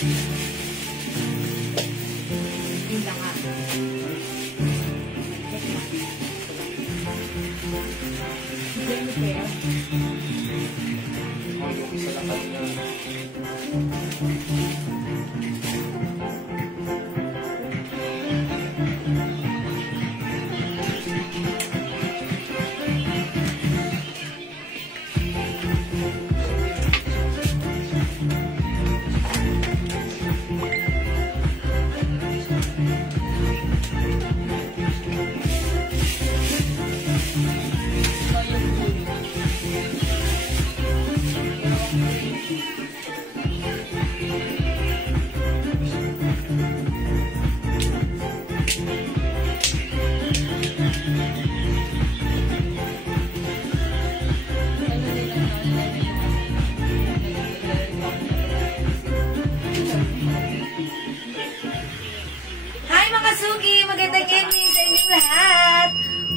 Yun lang nga. Jennifer. Yung isa lang kanina.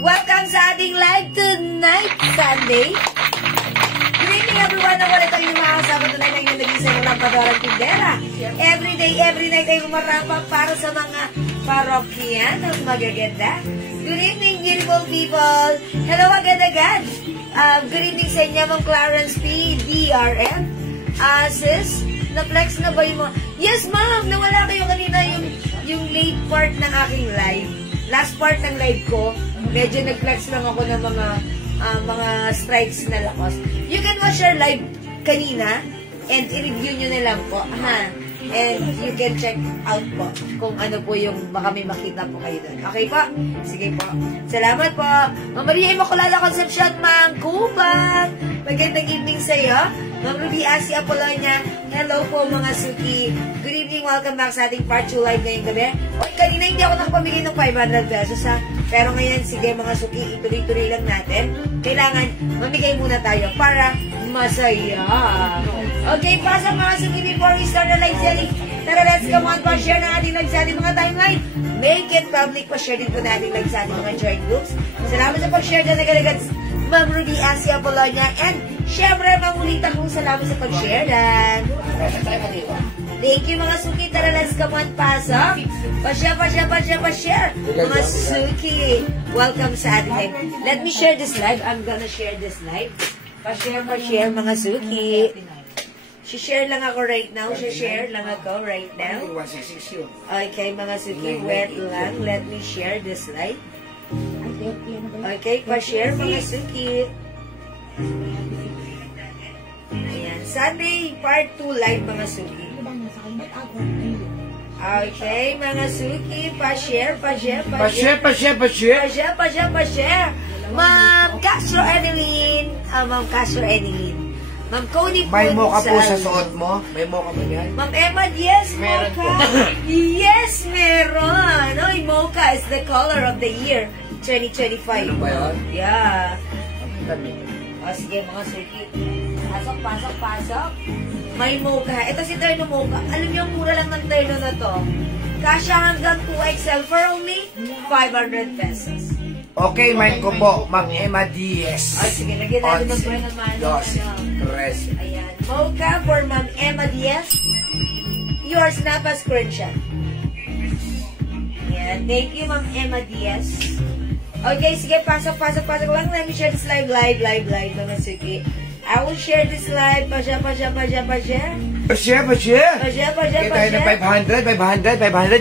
Welcome sa ating live tonight, Sunday. Good evening everyone. Ako rin yung mga kasama tonight na inyong nag-isa ng Lampadorang Tindera. Every day, every night ay umarapa para sa mga parokyan ng magaganda. Good evening, beautiful people. Hello agad-agad. Good evening sa inyo, Ma'am Clarence P. DRM. Sis, na-flex na ba yung mga... Yes, ma'am! Nawala kayo kanina yung late part ng aking live. Last part ng live ko, medyo nag-flex lang ako ng mga strikes na lakos. You can watch our live kanina and i-review nyo na lang po. And you can check out po kung ano po yung baka may makita po kayo doon. Okay po? Sige po. Salamat po. Ma'am Maria Immaculada Concepcion, Ma'am Kubang. Magandang evening sa iyo. Ma'am Ruby Asi Apolonia. Hello po mga suki. Good evening. Welcome back sa ating part 2 live ngayong gabi. O, kanina hindi ako nakapamigay ng 500 pesos ha. Pero ngayon, sige mga suki, ituloy-tuloy lang natin. Kailangan mamigay muna tayo para masaya. Okay, pasok mga suki before we start the live selling. Tara, let's come on, pa-share na ating live sa ating mga timeline. Make it public, pa-share din po na ating live sa ating mga joint groups. Salamat sa pag-share dyan agad-agad, Ma'am Ruby Asia Apolonia. And, syempre, Ma'am Ulita kung salamat sa pag-share dan. Thank you mga suki. Tara, let's come on, pasok. Pa-share. Mga suki, welcome sa ating live. Let me share this live. I'm gonna share this live. Pa-share mga suki. Share lang ako right now. Share lang ako right now. Okay, mga suki, wait lang. Let me share this live. Okay, pa-share mga suki. Ayan, Sunday part 2 live mga suki. Okay, mga suki, pa-share. Ma'am Castro Eneline. Ma'am Castro Eneline. Ma'am Connie po. May mocha po sa suot mo? May mocha ba yan? Ma'am Emma, yes, meron mocha. Yes, meron. Oy, mocha is the color of the year 2025. Ano ba yun? Yeah. Sige, mga suki. Pasok. May mocha. Ito si Terno Mocha. Alam niyo, mura lang ng Terno na to. Kasya hanggang 2XL for only 500 pesos. Okay, may ko po, Ma'am Emma Diaz. Sige, lagyan natin mag-brand naman. Ayan. Mocha for Ma'am Emma Diaz. Yours na pa screenshot. Ayan. Thank you, Ma'am Emma Diaz. Okay, sige, pasok lang. Let me share this live, mga sige. I will share this live. Pa-share. Pa-share. Kaya tayo ng 500,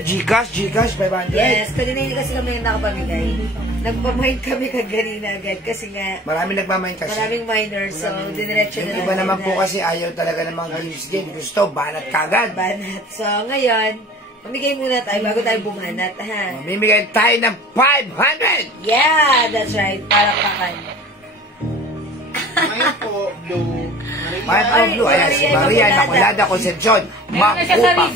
Gcash, 500. Yes, kanina hindi kasi kami nakapamigay. Nagpamind kami kaganina agad kasi nga Maraming nagmamain kasi. maraming minors, so diniretso na Yung iba naman po kasi ayaw talaga ng mga games game. Gusto, banat kagad. banat. So, ngayon, mamigay muna tayo bago tayo bumanat, ha? Mamimigay tayo ng 500! Yeah, that's right. Palakpakan. May po, blue. May po, blue. Ayan, si Maria Immaculada Concepcion. Makupang.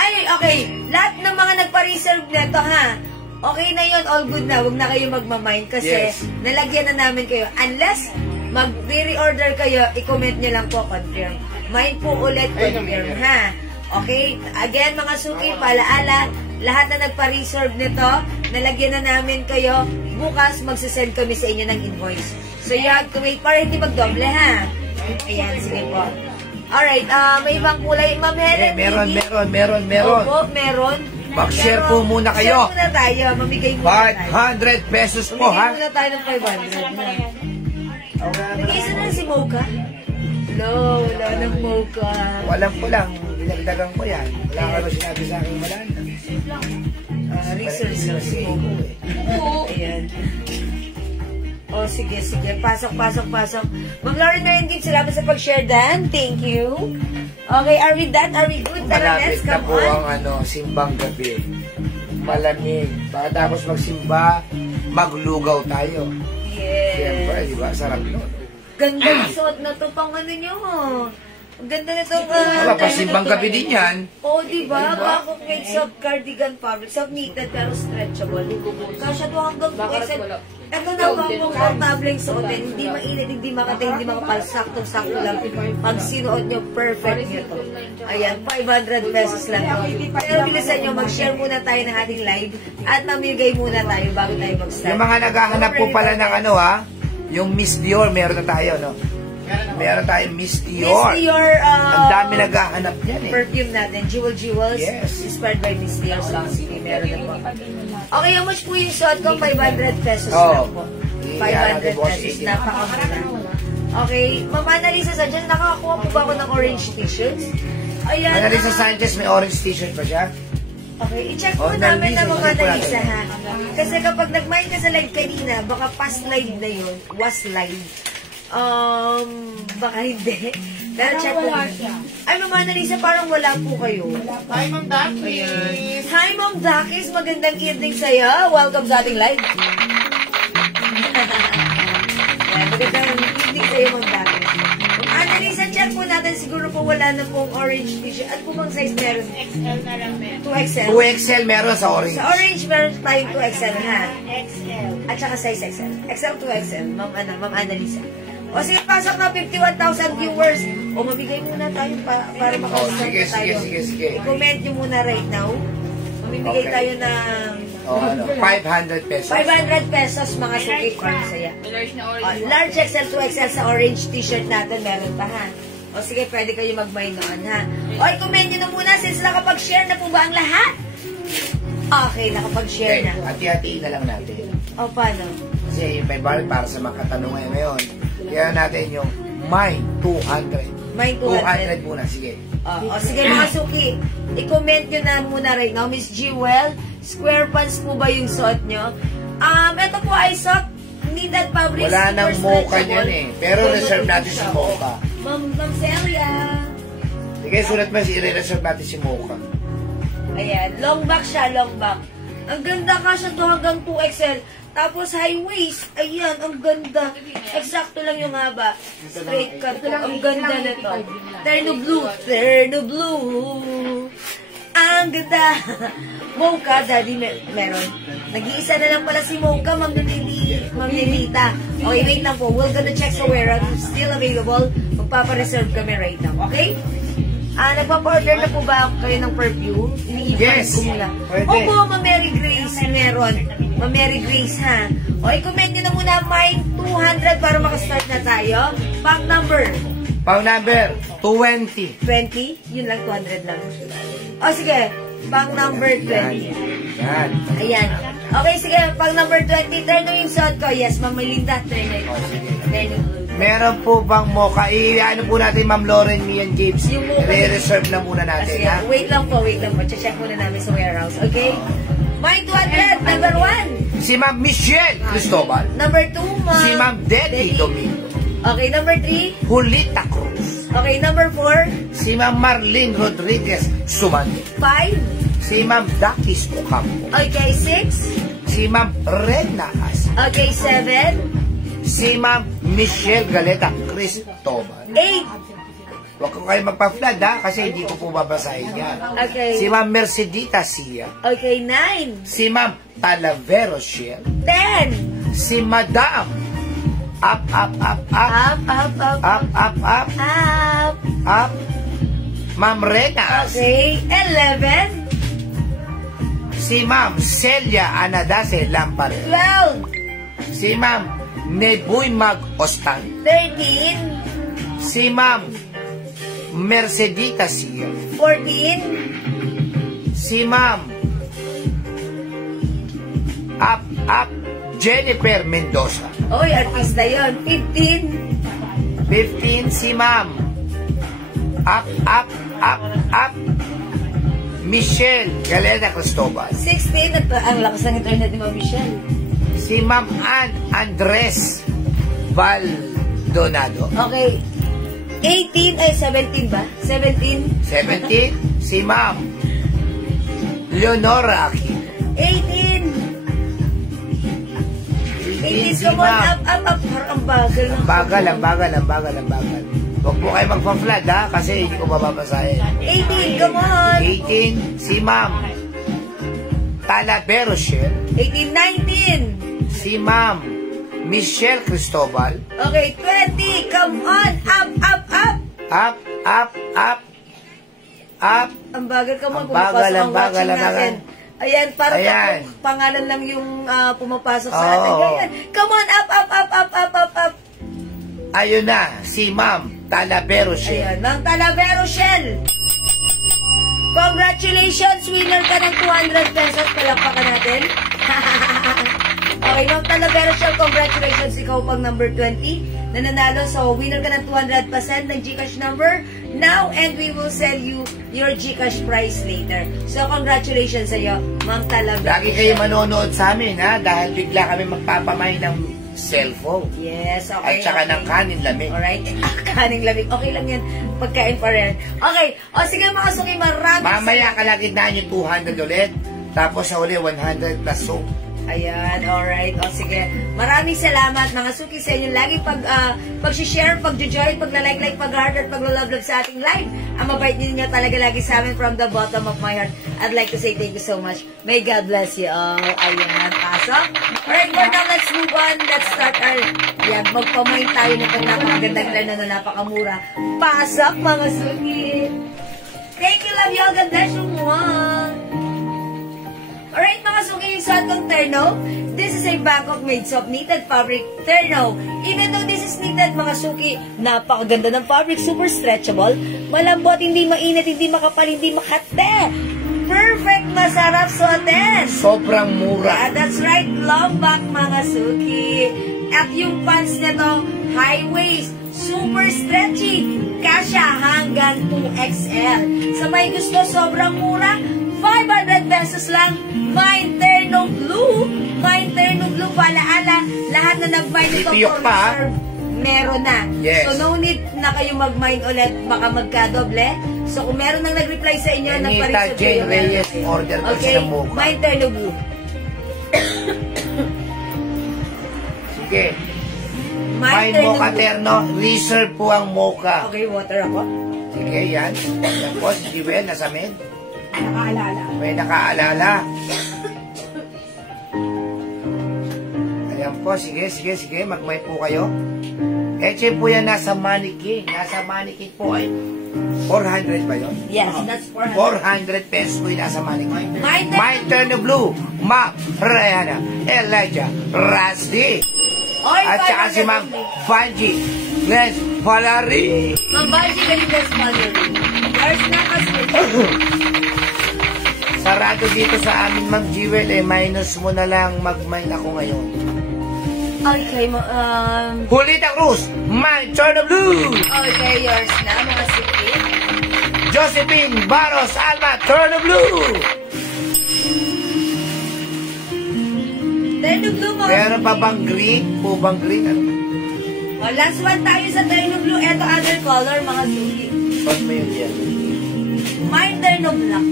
Ay, okay. Lahat ng mga nagpa-reserve neto, ha? Okay na yun, all good na. Huwag na kayo magmamind kasi Yes. nalagyan na namin kayo. Unless mag-re-reorder kayo, i-comment nyo lang po, confirm. Mind po ulit, confirm, ha? Okay? Again, mga suki, palaala, lahat na nagpa-reserve nito, nalagyan na namin kayo. Bukas, magsasend kami sa inyo ng invoice. So, you have to wait para hindi magdoble, ha? Ayan, sige po. Alright, may ibang kulay. Ma'am Helen, Meron. Opo, meron. Mag-share po muna kayo. Share muna tayo. Mamigay muna tayo. 500 pesos po, Mamigay ha? muna tayo ng 500. Nag-iisa na si Mocha? No, wala ng Mocha. Walang po lang. Dinagdagan ko yan. Wala ka ba sinabi sa akin wala na? Research na si Mocha. Ayan. O, sige. Pasok. Ma'am Lauren Merendin, salamat sa pag-share, Dan. Thank you. Okay, are we done? Are we good? Tara, let's Malapit na come po on. ang simbang gabi. Malamig. Pagkatapos magsimba, maglugaw tayo. Siyempre, Yes. di ba? Sarap nun. Ganda yung suot na to pang ano nyo. Ang ganda na itong... Pasimbang gabi din yan. Oo, diba? Bakit may soft cardigan fabric, soft knitted pero stretchable. Kasya to hanggang 2XL. Ito na ba ang comfortable yung suotin? Hindi mainit, hindi makatay, hindi makapal. Sakto-sakto lang. Pag sinuot nyo, perfect nyo to. Ayan, 500 pesos lang to. Pero bilisan nyo, mag-share muna tayo ng ating live at mamigay muna tayo bago tayo mag-start. Yung mga naghahanap po pala ng yung Miss Dior, meron na tayo, no? Meron tayong Miss Dior. Miss Dior, Ang dami naghahanap yan, eh. perfume natin, Jewels, Yes. inspired by Miss Dior. So, sige, meron na po. Okay, how much po yung suot ko? 500 pesos Oh. lang po. 500 pesos, napakamura. Okay, Ma'am Annalisa, sa dyan, nakakakuha po ba ako ng orange t-shirts? Ayan. Annalisa Sanchez, may orange t-shirt pa siya? Okay, i-check Oh, po namin na Ma'am Annalisa, Annalisa, ha? Kasi kapag nag-mind ka sa live kanina, baka past live na yun, was live. Baka hindi. Pero check po. Ay, Ma'am Annalisa, parang wala po kayo. Hi, Ma'am Dakis! Hi, Ma'am Dakis. Magandang evening sa'yo. Welcome sa ating live. Yan, magandang evening sa'yo, Ma'am Dakis. Ma'am Annalisa, check po natin. Siguro po wala na pong orange t-shirt. At po bang size meron? XL na lang meron. 2XL. 2XL meron sa orange. Sa orange, meron tayong 2XL, ha? XL. At saka size XL. XL to XL, Ma'am Annalisa. O sige, pasok na 51,000 viewers. O mabigay muna tayo para makasama sige, tayo. sige. I-comment nyo muna right now. Mamimigay Okay. tayo ng 500 pesos. 500 pesos mga suki para saya. Large na O, orange. large XL to XL sa orange t-shirt natin, meron pa ha. O sige, pwede kayo mag-buy noon ha. O i-comment nyo na muna since nakapag-share na po ba ang lahat? Okay, nakapag-share na. Hati-hatiin na lang natin. O paano? Kasi yung 500 para sa mga katanungan ngayon. Kaya natin yung Mine 200. May 200. 200 muna, sige. O sige mga suki, i-comment nyo na muna right now. Miss Jewel, square pants po ba yung suot nyo? Ito po ay soft knitted fabric. Wala nang super mocha stretchable. yan eh. Pero reserve natin si mocha. Ma'am Celia. Sige, sulat mo, i-reserve natin si mocha. Ayan, long back siya, long back. Ang ganda ka siya to hanggang 2XL. Tapos high waist. Ayan, ang ganda. Eksakto lang yung haba. Straight cut. Ang ganda nito. Terno blue. Ang ganda. Mocha, daddy, meron. Nag-iisa na lang pala si Mocha, Ma'am Lilita. Okay, wait lang po. We're gonna check sa warehouse. Still available. Magpapareserve kami right now. Okay? Nagpapa-order na po ba kayo ng perfume? Yes. Ko muna. Pwede. Opo, Ma'am Mary Grace, meron. Ma'am Mary Grace, ha? O, i-comment nyo na muna, Mine 200 para makastart na tayo. Pack number Pang number 20. 20. Yun lang, 200 lang. O, sige. Pack number 20. Yan. Ayan. Okay, sige. Pack number 20. Turn na yung suot ko. Yes, Ma'am Melinda. Turn na yung blue. Meron po bang mocha? Ano po natin, Ma'am Lauren, Mian James? Yung mocha. I-reserve na muna natin, Sige, ha? wait lang po. Check muna namin sa warehouse. Okay? Mine 200. Number 1. Si Ma'am Michelle Cristobal. Number 2, Ma'am. Si Ma'am Debbie Domingo. Okay, number 3. Julita Cruz. Okay, number 4. Si Ma'am Marlene Rodriguez Sumante. 5. Si Ma'am Dakis Ocampo. Okay, 6. Si Ma'am Rena As. Okay, 7. Si Ma'am Michelle Galeta Cristobal. 8. Huwag ko kayo magpa-flood, ha? Kasi hindi ko po babasahin yan. Okay. Si Ma'am Mercedita Sia. Okay, 9. Si Ma'am Talavero Shell. 10. Si Madam Up. Up. Ma'am Rena As. Okay, 11. Si Ma'am Celia Anadase Lamparel. 12. Si Ma'am Nebuy Mag Ostan. 13. Si Ma'am Mercedita Sia. 14. Si Ma'am Up Jennifer Mendoza. Oy, artista yun. 15. 15 si Ma'am Up Michelle Galena Cristobal. 16. Ang lakas ng internet ni Ma'am Michelle. Si Ma'am Andres Baldonado. Okay. 18 ay 17 ba? 17. 17 si Ma'am Leonora Aquino. 18. 18. si Come on, Ma'am. up. Ang bagal ng Ang bagal. Huwag po kayo magpa-flag ha, kasi hindi ko mababasahin. 18. Come on. 18 si Ma'am Talavero Shell. 18. 19. Si Ma'am Michelle Cristobal. Okay, 20. Come on. Up. Ang bagal ka mo. Ang bagal, Pumapasok ang bagal, watching ang bagal. natin. Ayan, parang Ayan. pangalan lang yung pumapasok sa Oo. atin. Ayan. Come on, up. Ayun na, si Ma'am Talavero Shell. Ayan, Ma'am Talavero Shell. Congratulations, winner ka ng 200 pesos. Palakpakan natin. Okay, Ma'am Talavero Shell, congratulations. Ikaw pang number 20 na nanalo. So, winner ka ng 200% ng GCash number now, and we will sell you your GCash prize later. So, congratulations sa iyo, Ma'am Talavero Lagi kayo Shell. manonood sa amin ha, dahil bigla kami magpapamay ng cellphone. Yes, okay. At saka ng kanin lamig. Alright. Kaning lamig. Okay lang yan. Pagkain pa rin. Okay. O sige mga suki, maraming Mamaya kalagitnaan yung 200 ulit. Tapos sa uli, 100 plus soap. Ayan, alright. O sige. Maraming salamat mga suki sa inyo. Lagi pag-share, pag-join, pag-like, pag-heart, at pag-love sa ating live. Ang mabait ninyo talaga lagi sa amin from the bottom of my heart. I'd like to say thank you so much. May God bless you all. Ayan, pasok. Alright, for now, let's move on. Let's start our... Yan, magpamain tayo na itong napakagandang laro na napakamura. Pasok mga suki. Thank you, love you all. God bless you. Mwah. Alright mga suki, yung suot kong terno, this is a Bangkok-made soft knitted fabric terno. Even though this is knitted mga suki, napakaganda ng fabric, super stretchable, malambot, hindi mainit, hindi makapal, hindi makate. Perfect, masarap suotin. Sobrang mura. Yeah, that's right, long back mga suki. At yung pants nito, high waist, super stretchy, kasya hanggang 2XL. Sa may gusto, sobrang mura, 500 pesos lang. Mine Terno Blue. Mine Terno Blue, palaala. Lahat na nag-mine ito Titiyok for pa, reserve, meron na. Yes. So, no need na kayo mag-mine ulit. Baka magkadoble. So, kung meron nang nag-reply sa inyo, Anita nagpa-reserve Jane kayo, meron Reyes, kayo. order ko Okay, siya ng mocha. Mine Terno Blue. Sige. Mine May Terno mocha Blue. terno. Reserve po ang mocha. Okay, water ako. Sige, yan. Yan po, si Jewel, nasa med. Nakaalala. May nakaalala. Ayan po, sige. Magmay po kayo. Eche po yan nasa mannequin. Nasa mannequin po ay 400 ba yun? Yes, that's 400. 400 pesos po yung nasa mannequin. Mine My Turn of Blue, Ma Rayana, Elijah, Rasdi. Oy, At saka si Ma'am Fanji, Glenn Palari. Ma'am Banji, Galitas Mallory. There's na kasi. Sarado dito sa amin, Ma'am Jewel, minus mo na lang mag-mine ako ngayon. Okay, Julita Cruz, My Turn of Blue. okay, yours na, mga suki. Josephine Barros Alba, Turn of Blue. Terno Blue, mga Meron pa bang green? Po bang green? Ano? Oh, last one tayo sa Terno Blue. Ito, other color, mga suki. Ba't mo yun yan? My Terno Black.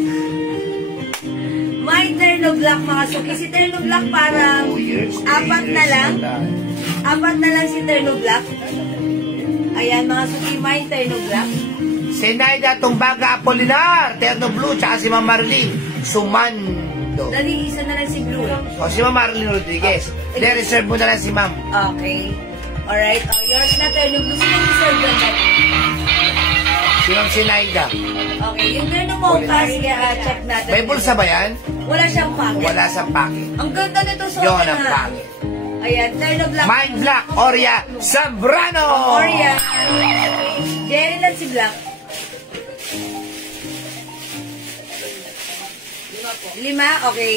My Terno Black, mga suki. Si Terno Black parang 2 years, 3 apat na years lang. na. Apat na lang si Terno Black. Ayan, mga suki, my Terno Black. Si Naida Tumbaga Apolinar, Terno Blue, tsaka si Ma'am Marlene Sumando. Dali, isa na lang si Blue. O si Ma'am Marlene Rodriguez. De-reserve mo na lang si Ma'am. Okay. Alright. Oh, yours na, Terno Blue. Sino yung reserve doon? Si Ma'am si Naida. Okay. Yung Terno Mocha, sige, check natin. May bulsa ba yan? Wala siyang pocket. Wala sa packet. Ang ganda nito sa Yun ang packet. Ayan, Terno Black. Mind Black, Oria Zambrano. Oria. Jerry lang si Black. po. 5, okay.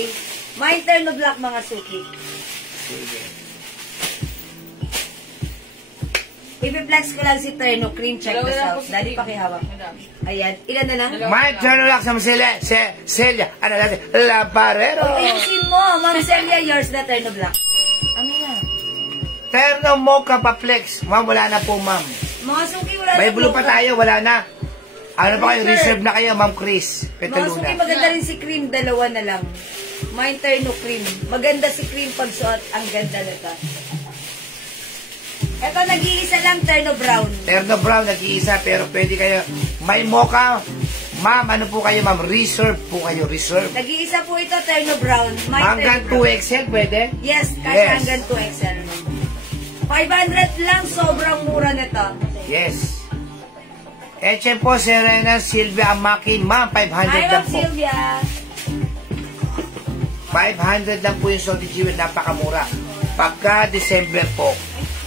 May Terno Black, mga suki. Sige. I-flex ko lang si Terno Cream. Check this out. Dali, pakihawak. Ayan. Ilan na lang? May turn lang sa Celia. Ano natin? Lamparero. Ayusin mo. Ma'am Celia, yours na Terno Black. Ano na? Terno Mocha pa flex. Ma'am, wala na po, ma'am. Mga suki, wala May na blue pa mocha. tayo, wala na. Ano pa kayo? Sir. Reserve na kayo, Ma'am Chris. Mga suki, Petaluna. maganda rin si Cream. 2 na lang. May Terno Cream. Maganda si Cream pag suot. Ang ganda nito. Ito, nag-iisa lang Terno Brown. Terno Brown, nag-iisa, pero pwede kayo. May mocha. Ma'am, ano po kayo, ma'am? Reserve po kayo, reserve. Nag-iisa po ito, Terno Brown. May Hanggang Terno Brown. 2XL, pwede? Yes, kasi Yes. hanggang 2XL. 500 lang, sobrang mura nito. Yes. Eche po, Serena Silvia Amaki. Ma'am, 500 Hi, lang Ma'am po. Sylvia. 500 lang po yung Salty Jewel, napakamura. Pagka December po,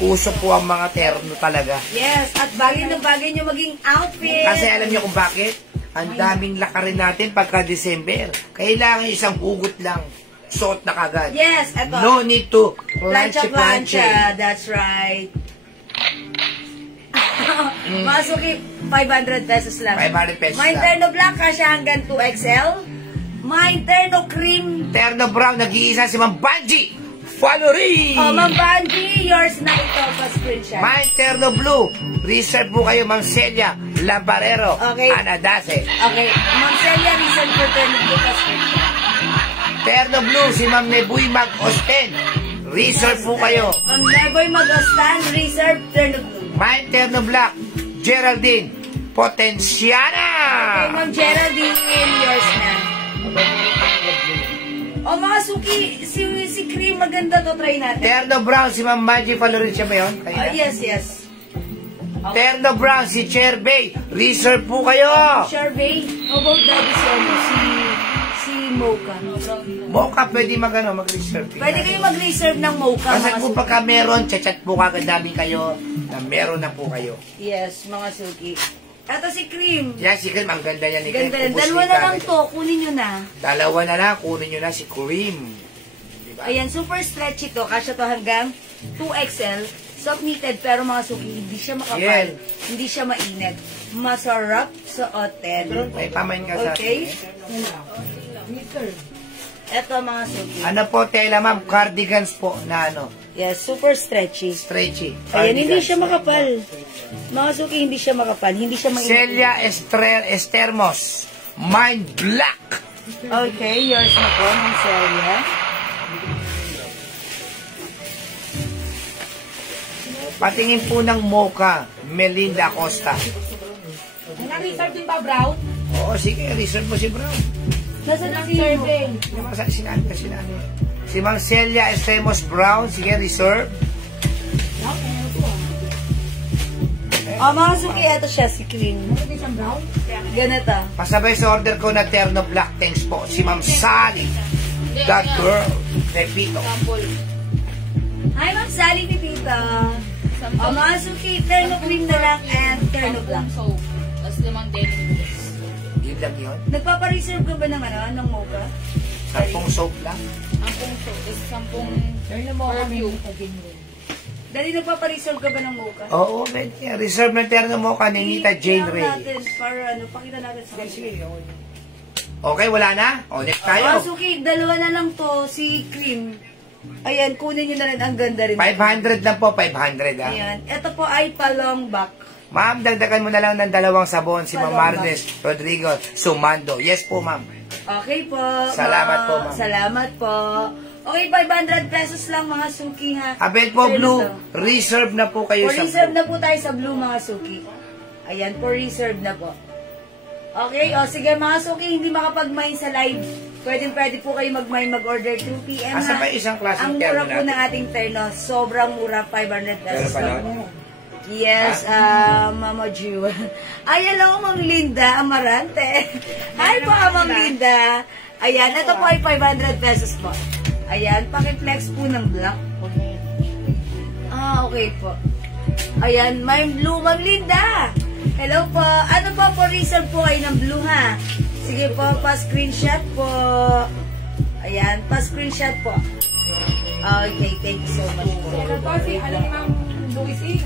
uso po ang mga terno talaga. Yes, at bagay na bagay nyo maging outfit. Kasi alam niyo kung bakit? Ang daming lakarin natin pagka December. Kailangan isang hugot lang. Suot na kagad. Yes, eto. No need to Plancha. That's right. Masuki, 500 pesos lang. 500 pesos May lang. Terno Black, kasi hanggang 2XL. May Terno Cream. Terno Brown, nag-iisa si Ma'am Banji. Valerie! Oh, Ma'am Banji, yours na ito pa screenshot. May Terno Blue. Reserve po kayo, Ma'am Celia Lamparero. Okay. Anadase. Okay, Ma'am Celia, reason for Terno Blue pa screenshot. Terno Blue, si Ma'am Nebuy Mag-Osten. Reserve po kayo. Ma'am Leboy Mag-Ostan, reserve Terno Blue. May Terno Black. Geraldine Potenciana. Okay, Ma'am Geraldine, yours na. O mga suki, si Cream maganda to, try natin. Terno Brown, si Ma'am Maggie Valerie siya ba yun? Kaya? Yes, yes. Terno Brown, si Cherbay. Reserve po kayo. Survey, how about daddy si ano, si Mocha? Mocha, pwede mag-reserve. Pwede kayo mag-reserve ng Mocha, Kasi mga po suki. pagka meron, chat po kagad namin kayo na meron na po kayo. Yes, mga suki. Ito si Cream. Yan, si Cream, ang ganda niya ni Ganda Cream. na. Dalawa na lang to, kunin nyo na. Dalawa na lang, kunin nyo na si Cream. Diba? Ayan, super stretchy to. Kasya to hanggang 2XL. Soft knitted, pero mga suki, hindi siya makapal. Yan. Hindi siya mainit. Masarap sa hotel. May pamain ka sa Okay. atin. Ito mga suki. Ano po, tela ma'am, cardigans po na ano, Yes, super stretchy. stretchy. Ayan, hindi Cardigans. siya makapal. Mga suki, hindi siya makapal. Hindi siya mainit. Celia Estermos, Mind Black. Okay, yours na po, Ma'am Celia. Patingin po ng Mocha, Melinda Acosta. Na-reserve din ba, Brown? Oo, sige, reserve mo si Brown. Nasa na survey. Si Ma'am Celia Estremos Brown, sige, reserve. Mga suki, ito siya, si Cream. Ganito. Pasabay sa order ko na Terno Black, thanks po. Si Ma'am Sally, that girl, Repito. Sample. Hi, Ma'am Sally Pipita. Mga suki, Terno Cream na lang and Terno Black. Soap. Tapos 5 denim mix. Yun lang yun. Nagpapareserve ka ba ng ano, ng Mocha? 10 soap lang. 10 soap. Tapos 10 perfume. Dali, nagpapareserve ka ba ng Mocha? Oo, pwede yan. Reserve na Terno Mocha, Ninita Jane I-ano Ray. natin, para ano, pakita natin sa Okay, wala na? O, next tayo. Mga suki, dalawa na lang to, si Cream. Ayan, kunin nyo na rin, ang ganda rin. 500 lang po, 500 ah. Ayan, ito po ay palong back. Ma'am, dagdagan mo na lang ng 2 sabon si Ma'am Paloma. Marnes Rodrigo Sumando. Yes po, ma'am. Okay po. Salamat po, ma'am. Salamat po. Okay, 500 pesos lang mga suki ha. Abel po, Pero Blue. ito. Reserve na po kayo For sa reserve Blue. na po tayo sa Blue mga suki. Ayan, for reserve na po. Okay, o sige mga suki, hindi makapag-mine sa live. Pwede po kayo mag-mine, mag-order 2 p.m. Asa ha. ba isang klaseng Ang terno mura po natin? ng ating terno, sobrang mura, 500 pesos Meron pa lang. nun? Yes, Mama Ju. Ay, hello, Ma'am Linda Amarante. Hi po, Ma'am Linda. Ayan, ito po ay 500 pesos po. Ayan, pakiflex po ng black. Okay po. Ayan, may blue, Ma'am Linda. Hello po. Ano po, reserve po kayo ng blue ha? Sige po, pa-screenshot po. Ayan, pa-screenshot po. Okay, thank you so much po. Ano po si, ano ni Ma'am Luising?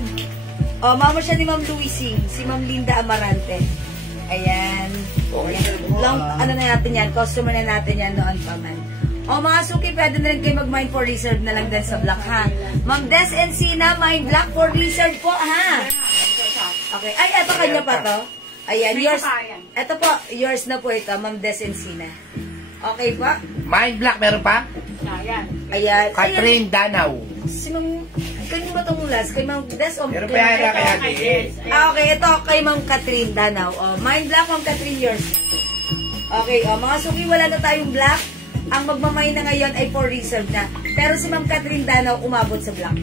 Oh, mama siya ni Ma'am Luising, si Ma'am Linda Amarante. Ayan. Long, ano na natin yan, customer na natin yan noon pa man. O mga suki, pwede na rin kayo mag-mind for reserve na lang din sa black, ha? Ma'am Des and Sina, mind black for reserve po, ha? Okay. Ay, eto kanya pa to. Ayan, yours. Eto po, yours na po ito, Ma'am Des and Sina. Okay po? Mind Black, meron pa? Ayan. Catherine Danaw. Si Ma'am, kanyo ba itong last? Kay Ma'am Des o? Meron pa yan kaya Okay, ito kay Ma'am Catherine Danaw. O, mind black, Ma'am Catherine, yours. Okay, o, mga suki, wala na tayong black. Ang magmamay na ngayon ay for reserve na. Pero si Ma'am Catherine Danaw umabot sa black.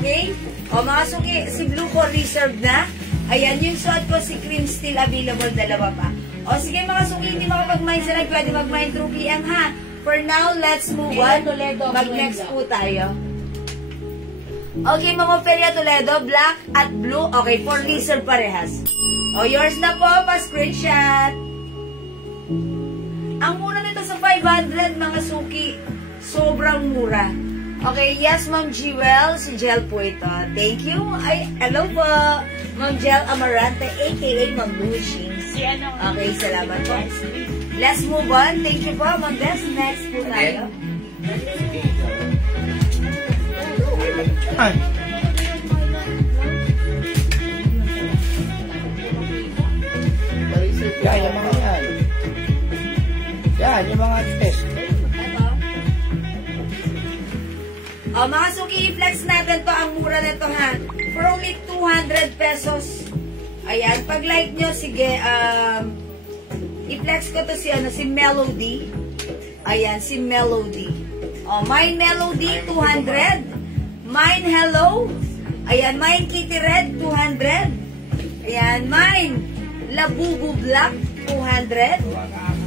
Okay? O, mga suki, si blue for reserve na. Ayan, yung suot ko, si cream still available, dalawa pa. O, sige mga suki, hindi makapag-mind sila. Pwede mag-mind through PM, ha? For now, let's move on. Mag-next po tayo. Okay, Mama Feria Toledo, black at blue. Okay, for reserve parehas. O, yours na po, pa-screenshot. Ang mura nito sa 500, mga suki. Sobrang mura. Okay, yes, Ma'am Jewel. Si Jel po ito. Thank you. Ay, hello po. Ma'am Jel Amarante, a.k.a. Ma'am Luising. Okay, salamat po. Let's move on. Thank you po, Ma'am Des. Next po tayo. Ay. Yan, yung mga yan. Yan, yung mga test. O, mga suki, i-flex natin to. Ang mura nito, ha? For only 200 pesos. Ayan, pag like nyo, sige, i-flex ko to si, si Melody. Ayan, si Melody. O, Mine Melody, 200. Mine Hello. Ayan, Mine Kitty Red, 200. Ayan, Mine Labubu Black, 200.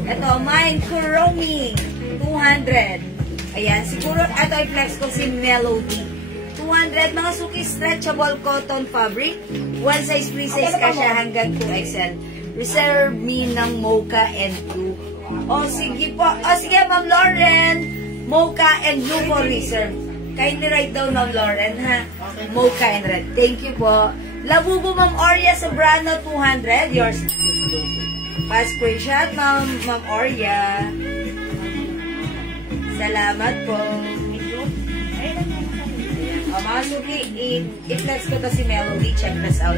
Ito, Mine Kuromi, 200. Ayan, siguro, ito i-flex ko si Melody. 200, mga suki, stretchable cotton fabric. One size, free size ka siya hanggang 2XL. Reserve me ng mocha and blue. O, sige po. O, sige, Ma'am Lauren. Mocha and blue for reserve. Kindly write down, Ma'am Lauren, ha? Mocha and red. Thank you po. Labubo, Ma'am Oria Sobrano, 200. Yours. Pa-screenshot, Ma'am Oria. Salamat po. O, mga suki, i-flex ko to si Melody. Check this out.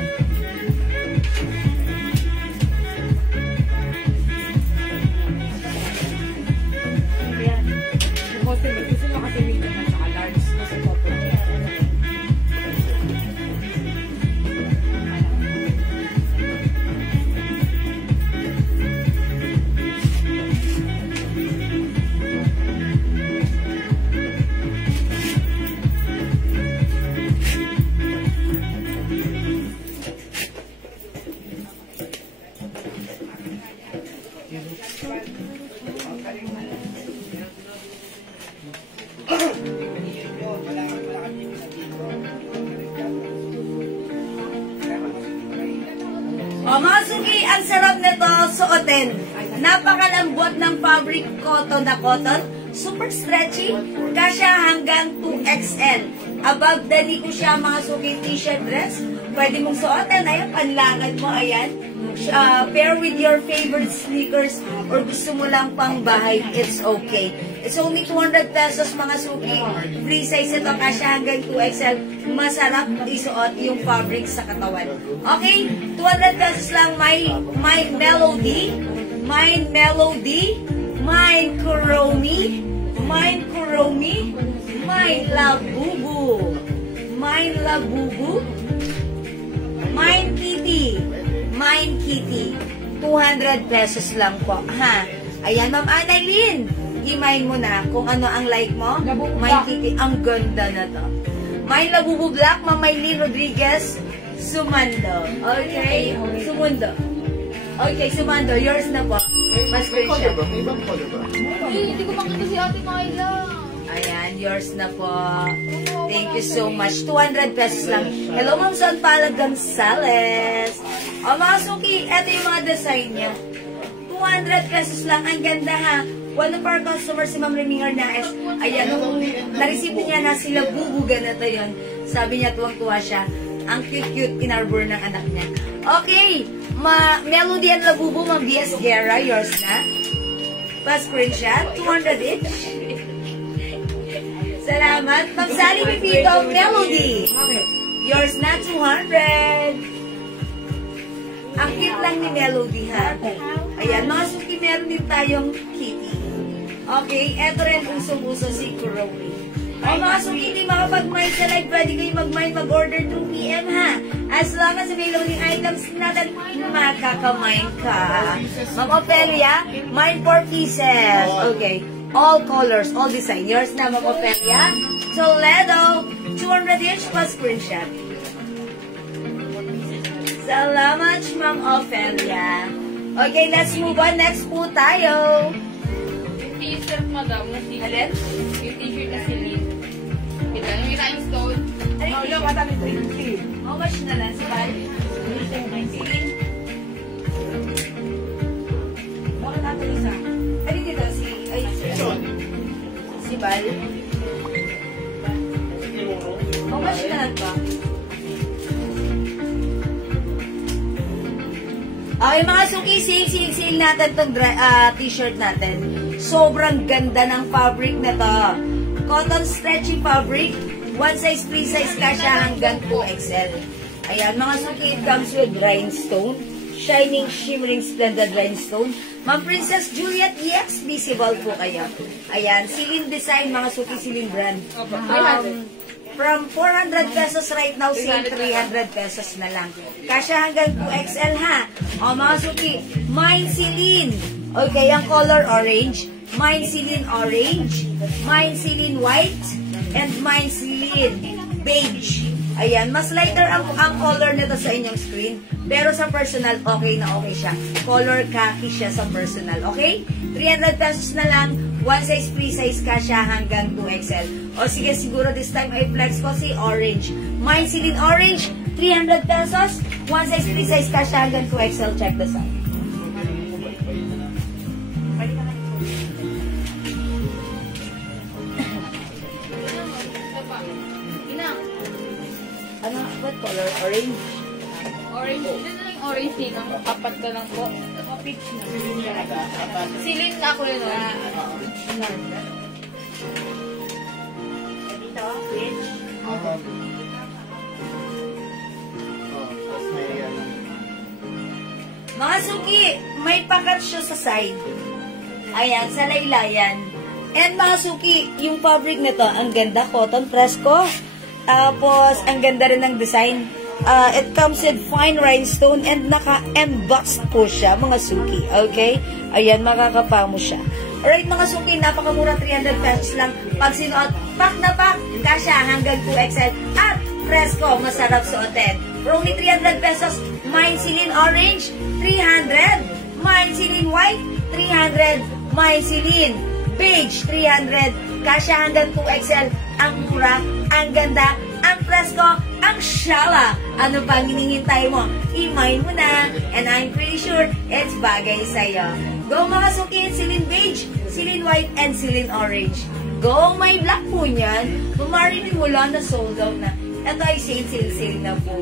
Gusto mo kasi medium at saka large na sa photo niya. O, mga suki, ang sarap nito suotin. Napakalambot ng fabric cotton na cotton. Super stretchy. Kasya hanggang 2XL. Above the knee ko siya, mga suki, t-shirt dress. Pwede mong suotin. Ayan, panlakad mo, ayan. Pair with your favorite sneakers or gusto mo lang pang bahay, it's okay. It's only 200 pesos, mga suki. Free size ito, kasya hanggang 2XL. Masarap isuot yung fabric sa katawan. Okay? 200 pesos lang, my Melody, Mine Melody, Mine Kuromi, Mine Kuromi, Mine Labubu, Mine Labubu, Mine Kitty, Mine Kitty. 200 pesos lang po, ha? Ayan, Ma'am Annalyn, i-mine mo na kung ano ang like mo. Mine Kitty, ang ganda na to. Mine Labubu Black, Ma'am Maylene Rodriguez, Sumando. Okay? Sumundo. Okay, Sumando, yours na po. Mas screenshot. May ibang color ba? Hindi ko makita si Ate Myla. Ayan, yours na po. Thank you so much. 200 pesos lang. Hello, Ma'am Son Palad Gonzales. O, mga suki, eto yung mga design niya. 200 pesos lang. Ang ganda ha. One of our customers, si Ma'am Remy Arnaez, ayan, nung na-receive niya na sila bubuga na to yun. Sabi niya, tuwang-tuwa siya. Ang cute-cute inarbor ng anak niya. Okay, Melody and Labubu, Ma'am B.S. Guerra, yours na. Pa-screenshot, 200 each. Salamat. Ma'am Sally Pipito, Melody. Yours na, 200. Ang cute lang ni Melody, ha? Ayan, mga suki, meron din tayong kitty. Okay, eto rin usong-uso si Kurowi. O mga suki, hindi makapag-mind sa live, pwede kayo mag-mind, mag-order 2 PM, ha? As long as available yung items natin, makakamind ka. Ma'am Ophelia, mind 4 pieces. Okay, all colors, all design. Yours na, Ma'am Ophelia. Toledo, 200 each plus screenshot. Salamat, Ma'am Ophelia. Okay, let's move on. Next po tayo. Yung t-shirt, madam. Alin? Yung t-shirt na silin. Kita, yung rhinestone. Ano ba kami 20? How much na lang? Sibal? Silin? Bakit natin isa? Ano dito? Sibal? How much na lang ba? Okay, mga suki, sale natin itong t-shirt natin. Sobrang ganda ng fabric na to. Cotton stretchy fabric. One size, free size ka siya hanggang 2XL. Ayan, mga suki, it comes with rhinestone. Shining, shimmering, splendid rhinestone. Ma'am Princess Juliet, yes, visible po kayo. Ayan, Celine Design, mga suki, Celine brand. From 400 pesos right now, sale 300 pesos na lang. Kasya hanggang 2XL ha. O mga suki, Mine Celine. Okay, ang color orange. Mine Celine orange. Mine Celine white. And Mine Celine beige. Ayan, mas lighter ang color nito sa inyong screen. Pero sa personal, okay na okay siya. Color khaki siya sa personal, okay? 300 pesos na lang. One size, free size ka siya hanggang 2XL. O sige, siguro this time ay flex ko si orange. Mine Celine orange, 300 pesos. One size, free size ka siya hanggang 2XL. Check this out. Ano? What color? Orange? Orange. Ito na yung orange nila. Apat na lang po. Peach na. Silin na ako yun. Dito, peach. Mga suki, may pakat siya sa side. Ayan, sa laylayan. And mga suki, yung fabric nito, ang ganda, cotton fresco. Tapos, ang ganda rin ng design. It comes with fine rhinestone and naka-embossed po siya, mga suki. Okay? Ayan, makakapa mo siya. Alright, mga suki, napakamura, 300 pesos lang. Pag sinuot, pack na pack, kasya hanggang 2XL. At fresco, masarap suotin. For only 300 pesos, Mine Celine orange, 300. Mine Celine white, 300. Mine Celine beige, 300. Kasya hanggang 2XL. Ang mura, ang ganda, ang fresco, ang shala. Ano pang hinihintay mo? I-mine mo na. And I'm pretty sure it's bagay sa'yo. Go mga suki, Celine beige, Celine white, and Celine orange. Go, may black po niyan. Mamarinig mo lang na sold out na. Ito ay sale na po.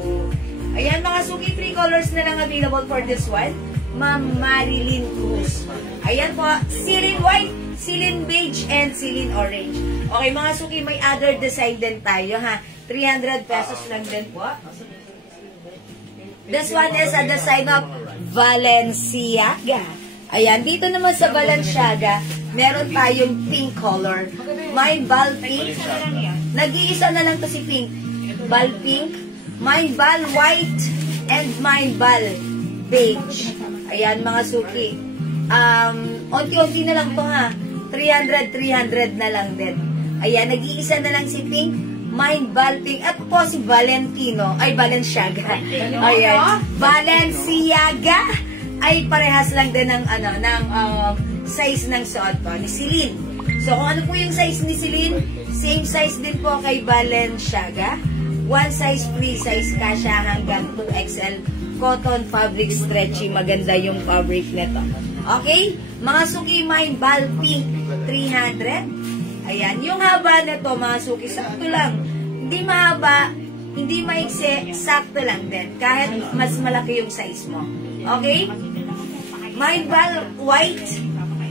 Ayan mga suki, 3 colors na lang available for this one. Ma'am Marilyn Cruz. Ayan po, Celine white, Celine beige, and Celine orange. Okay mga suki, may other design din tayo ha. 300 pesos lang din po. This one is a design of Balenciaga. Ayan, dito naman sa Balenciaga, meron tayong pink color. May ball pink. Nag-iisa na lang to si pink. Ball pink. May ball white. And may ball beige. Ayan, mga suki. Onti-onti na lang to ha. 300 na lang din. Ayan, nag-iisa na lang si pink. Mine ball pink. At po si Valentino. Ay, Balenciaga. Ayan. Balenciaga. Ay parehas lang din ng size ng suot po ni Celine. So kung ano po yung size ni Celine, same size din po kay Balenciaga. One size, free size ka siya hanggang 2XL. Cotton fabric stretchy, maganda yung fabric nito. Okay? Mga suki, Mind Ball Pink, 300. Ayan. Yung haba nito, mga suki, sakto lang. Hindi mahaba, hindi maiksi, sakto lang din. Kahit mas malaki yung size mo. Okay? Mind Ball White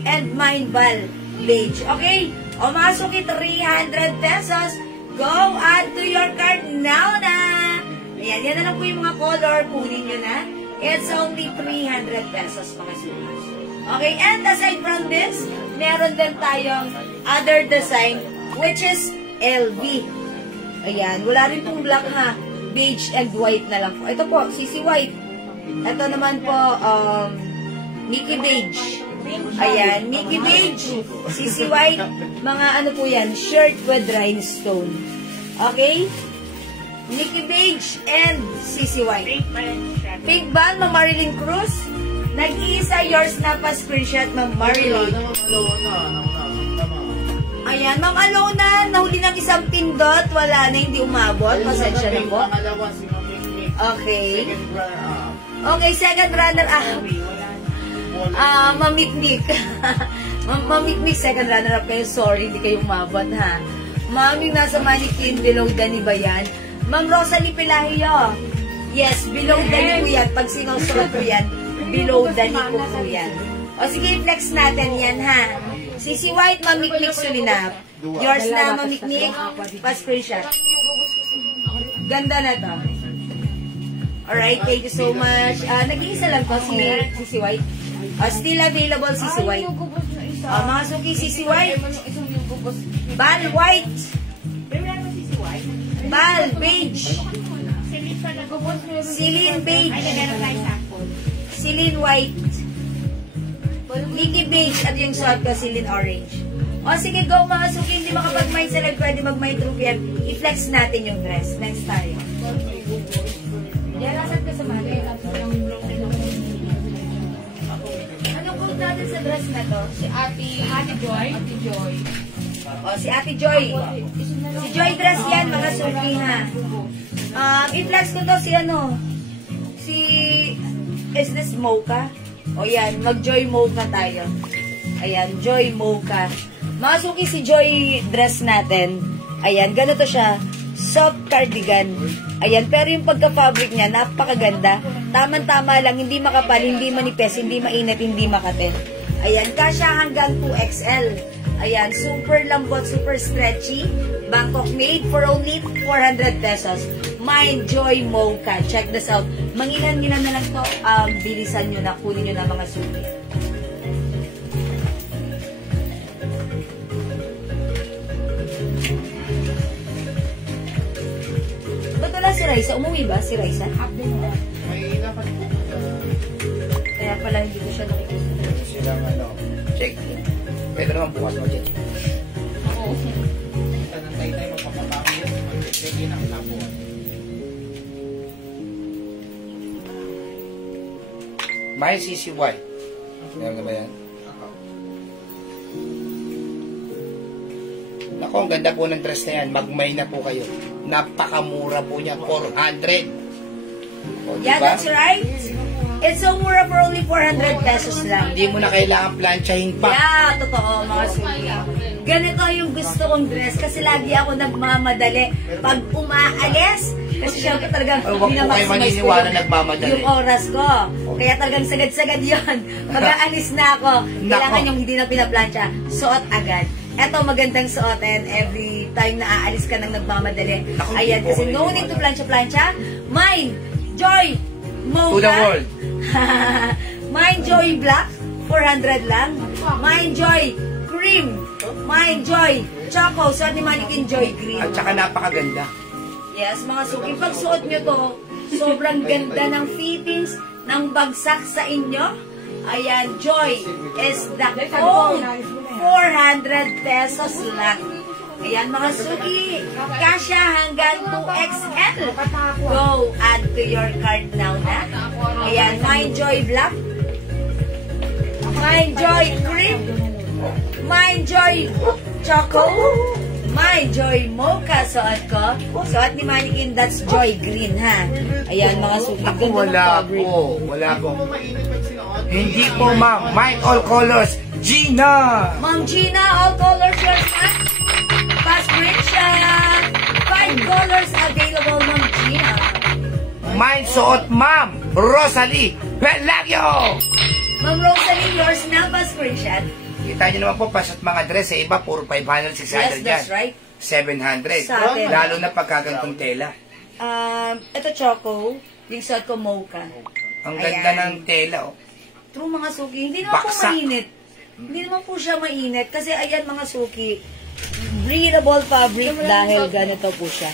and Mind Ball Beige. Okay? O mga suki, 300 pesos. Go add to your cart now na. Ayan, yan na lang po yung mga color. Kunin nyo na. It's only 300 pesos mga suki. Okay, and aside from this, meron din tayong other design, which is LV. Ayan, wala rin pong black ha. Beige and white na lang po. Ito po, CC White. Ito naman po, Mickey Beige. Ayan, Mickey Beige, CC White. Mga ano po yan, shirt with rhinestone. Okay? Mickey Beige and CC White. Pink Band, Ma'am Marilyn Cruz. Nag-iisa yours na pa screenshot, Ma'am Marilyn. Ayan, Ma'am Alona, nahuli ng isang pindot. Wala na, hindi umabot. Pasensya na po. Okay. Okay, second runner-up. Mamiknik. Mamiknik, second runner-up kayo. Sorry, hindi kayo umabot, ha. Ma'am, yung nasa mannequin, below Dani ba yan? Ma'am Rosalie Pilahio. Yes, below Dani po yan. Pag sinusulat ko yan, below Dani po yan. O sige, flex natin yan, ha. CC White, Mamiknik Sulinap. Yours na, Mamiknik. Pa-screenshot. Ganda na to. Alright, thank you so much. Nag-iisa lang to, si CC White. Still available, CC White. Mga suki, CC White. Bal White. Bal Beige. Celine Beige. Celine White. Mickey Beige at yung short ko, Celine Orange. O sige, go mga suki. Hindi makapag-mind sa live, pwede mag-mind through PM. I-flex natin yung dress. Next tayo. Yan, nasan ka sa mali? Anong code natin sa dress na to? Si Ate Joy. Ate Joy. O, si Ate Joy. Si Joy dress yan, mga suki ha. I-flex ko to si ano? Si... Is this Mocha? O yan, mag-Joy Mocha tayo. Ayan, Joy Mocha. Mga suki, si Joy dress natin. Ayan, ganito siya. Soft cardigan. Ayan, pero yung pagka-fabric niya, napakaganda. Tama-tama lang, hindi makapal, hindi manipes, hindi mainit, hindi makate. Ayan, kasya hanggang 2XL. Ayan, super lambot, super stretchy. Bangkok made for only 400 pesos. Mind Joy Mocha. Check this out. Mangilan-ngilan na lang to. Bilisan nyo na, kunin nyo na mga suki. Si Raisa, umuwi ba si Raisa? May dapat po. Kaya pala hindi ko siya nakikita. Silang ano, check. Pwede naman bukas mo, check. Oo. Tanantay tayo magpapapakil yun. Mag-check in ang tapo. May CCY. Meron na ba yan? Naku, ang ganda po ng dress na yan. Magmay na po kayo. Napakamura po niya, 400. O, Yeah, diba? that's right. It's so mura for only 400 pesos lang. Hindi mo na kailangan planchahin pa. Yeah, totoo mga suki. Ganito yung gusto kong dress kasi lagi ako nagmamadali pag umaalis. Kasi syempre talagang Huwag po kayo minamaximize ko maniniwala nagmamadali. yung oras ko. Kaya talagang sagad-sagad yun. Pag aalis na ako, kailangan yung hindi na pinaplansya, suot agad. Eto, magandang suotin every time na aalis ka nang nagmamadali. Ayan, kasi no need to plancha-plancha. Mind Joy Mocha. To the world. Mind Joy Black, 400 lang. Mind Joy Cream. Mind Joy Choco. So, ni Mannequin Joy Green. At saka napakaganda. Yes, mga suki. Pag suot nyo to, sobrang ganda ng fittings, ng bagsak sa inyo. Ayan, Joy is the code. 400 pesos lang. Ayan, mga suki. Kasya hanggang 2XL. Go add to your cart now na. Ayan, Mind Joy Black. Mind Joy Cream. Mind Joy Choco. Mind Joy Mocha. Suot ko. Suot ni Mannequin, that's Joy Green, ha? Ayan, mga suki. Ganda ng Wala fabric. po. Wala po. Hindi po, ma'am. Mine all colors. Gina! Ma'am Gina, all colors yours na. Fast screenshot. 5 colors available, Ma'am Gina. Mine suot, ma'am. Rosalie Pelagio! Ma'am Rosalie, yours na. Fast screenshot. Kita nyo naman po, pasat mga dress, sa iba, puro 500, 600 Yes, yan. that's right. 700. Sa atin. Lalo na pagkagantong tela. Ito choco. Yung suot ko mocha. Ang ganda Ayan. ng tela, oh. True mga suki. Hindi naman po Baksak. mainit. Hindi naman po siya mainit. Kasi ayan mga suki. Breathable fabric dahil ganito po siya.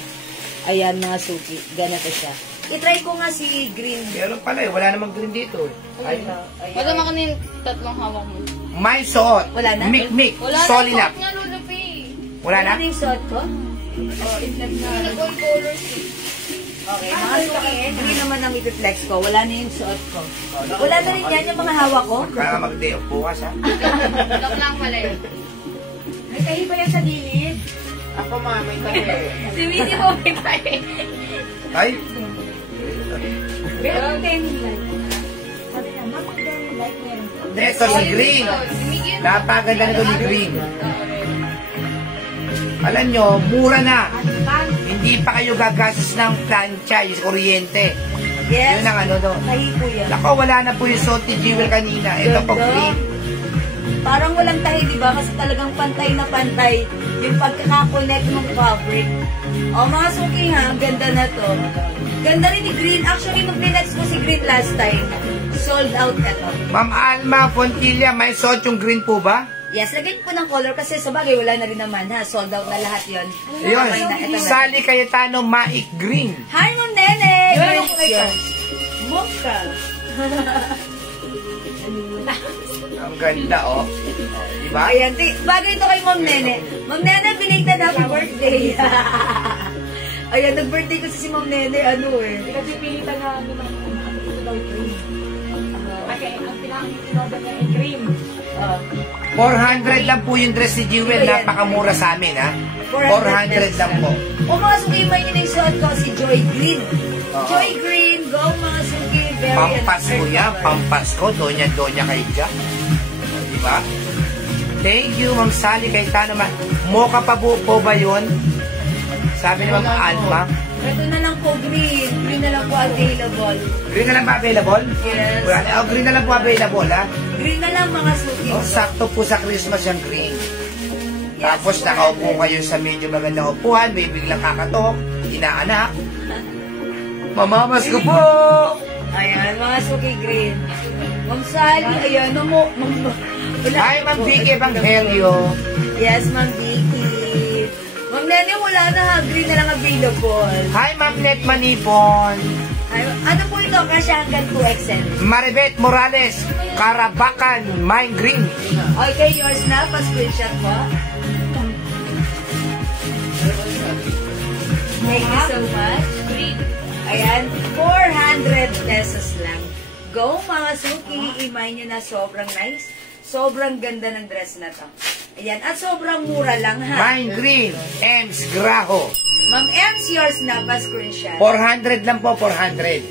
Ayan mga suki. Ganito siya. I-try ko nga si green. Meron pala eh, wala namang green dito eh. Ay, Wala naman kanina tatlong hawak mo. may suot. Wala na? Mik-mik. Wala Solid na. up. Nga, Lola P. Wala na? Ano yung suot ko? Yung nag-all colors eh. Okay, mga suki. Green naman ang ipiflex ko. Wala na yung suot ko. Wala na rin yan yung mga hawak ko. Kaya mag-day off bukas ha. Lock lang pala yun. May kahi pa yan sa gilid. Ako ma, may tayo. Si Winnie mo may tayo. Ay, Pero penny light. Sabi na, ma'am, penny light meron. ito si green. Napaganda nito ni green. Alam nyo, mura na. Hindi pa kayo gagastos ng franchise, kuryente. Yes. Yun ang ano doon. Kahi po yan. Nako, wala na po yung suot ni Jewel kanina. Ito po Ganda. green. Parang walang tahi, di ba? Kasi talagang pantay na pantay yung pagkakakonect ng fabric. O, mga suki ha, ganda na to. Ganda rin ni Green. Actually, mag-next ko si Green last time. Sold out ito. Ma'am Alma Fontilla, may suot yung green po ba? Yes, lagay ko ng color kasi sa bagay, wala na rin naman ha. Sold out na lahat yon. Yun. Ito na. Sally Cayetano, Maik Green. Hi, Ma'am Nene! Yun, Green ako ito. yun. Mocha. Ang ganda, oh. Diba? Ayan, bagay ito kay Ma'am Nene. Ma'am Nene, belated happy birthday. Ayan, nag-birthday kasi si Ma'am Nene, ano eh. Kasi pilitan na ano ng ito daw cream. Kasi ang pinakakinoda niya ay cream. 400 lang po yung dress ni Jewel. Napakamura sa amin, ha? 400 lang po. O mga suki, may yun yung suot ko, si Joy Green. Oo. Joy Green, go mga suki. Very Pampasko yan, pampasko. Donya kay Jack. Diba? Thank you, Ma'am Sally Cayetano. Mocha pa po ba yun? Sabi ni Ma'am Alma. Ito na lang po, green. Green na lang po available. Green na lang ba available? Yes. Oh, green na lang po available, ha? Green na lang mga suki. Oh, sakto po sa Christmas yung green. Yes, Tapos nakaupo kayo sa medyo magandang upuan, may biglang kakatok, inaanak. Mamamas ko po! Ayan, mga suki green. Ma'am Sally, ayan, Hi, Ma'am Vicky Evangelio. Yes, Ma'am Vicky. Ma'am Nene, wala na ha. Green na lang available. Hi, Ma'am Net Manipon. Ay, ano po ito? Kasi hanggang 2XL. Maribeth Morales, Karabakan, Mine Green. Okay, yours na. Pa-screenshot po. Thank you so much. Ayan, 400 pesos lang. Go mga suki, imay nyo na sobrang nice. Sobrang ganda ng dress na to. Ayan, at sobrang mura lang ha. Mine Green, Ems Graho. Ma'am Ems, yours na pa-screenshot. 400 lang po, 400.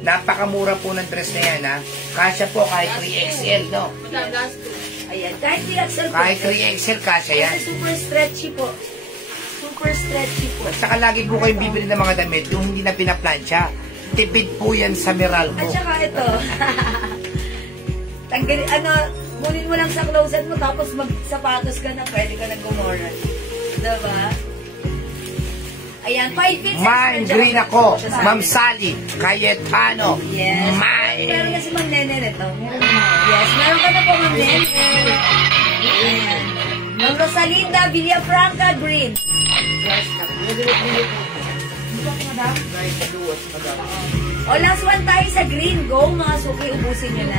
Napakamura po ng dress na yan, ha? Kasya po kahit 3XL, no? Ayan, kahit 3XL po. Kahit 3XL, kasya yan. Kasi super stretchy po. Super stretchy po. At saka lagi po kayong bibili ng mga damit yung hindi na pinaplansya. Tipid po yan sa Meralco. At saka ito. Tanggal, kunin mo lang sa closet mo tapos magsapatos ka na, pwede ka na gumora. Diba? Ayan, 5 feet. Mine Green ako, Ma'am Sally Cayetano. Yes. Mine. Meron kasi Ma'am Nene nito. Yes, meron ka na po Ma'am Nene. Ayan. Ma'am Rosalinda Villafranca Green. Yes, o, last one tayo sa green. Go, mga suki, ubusin nyo na.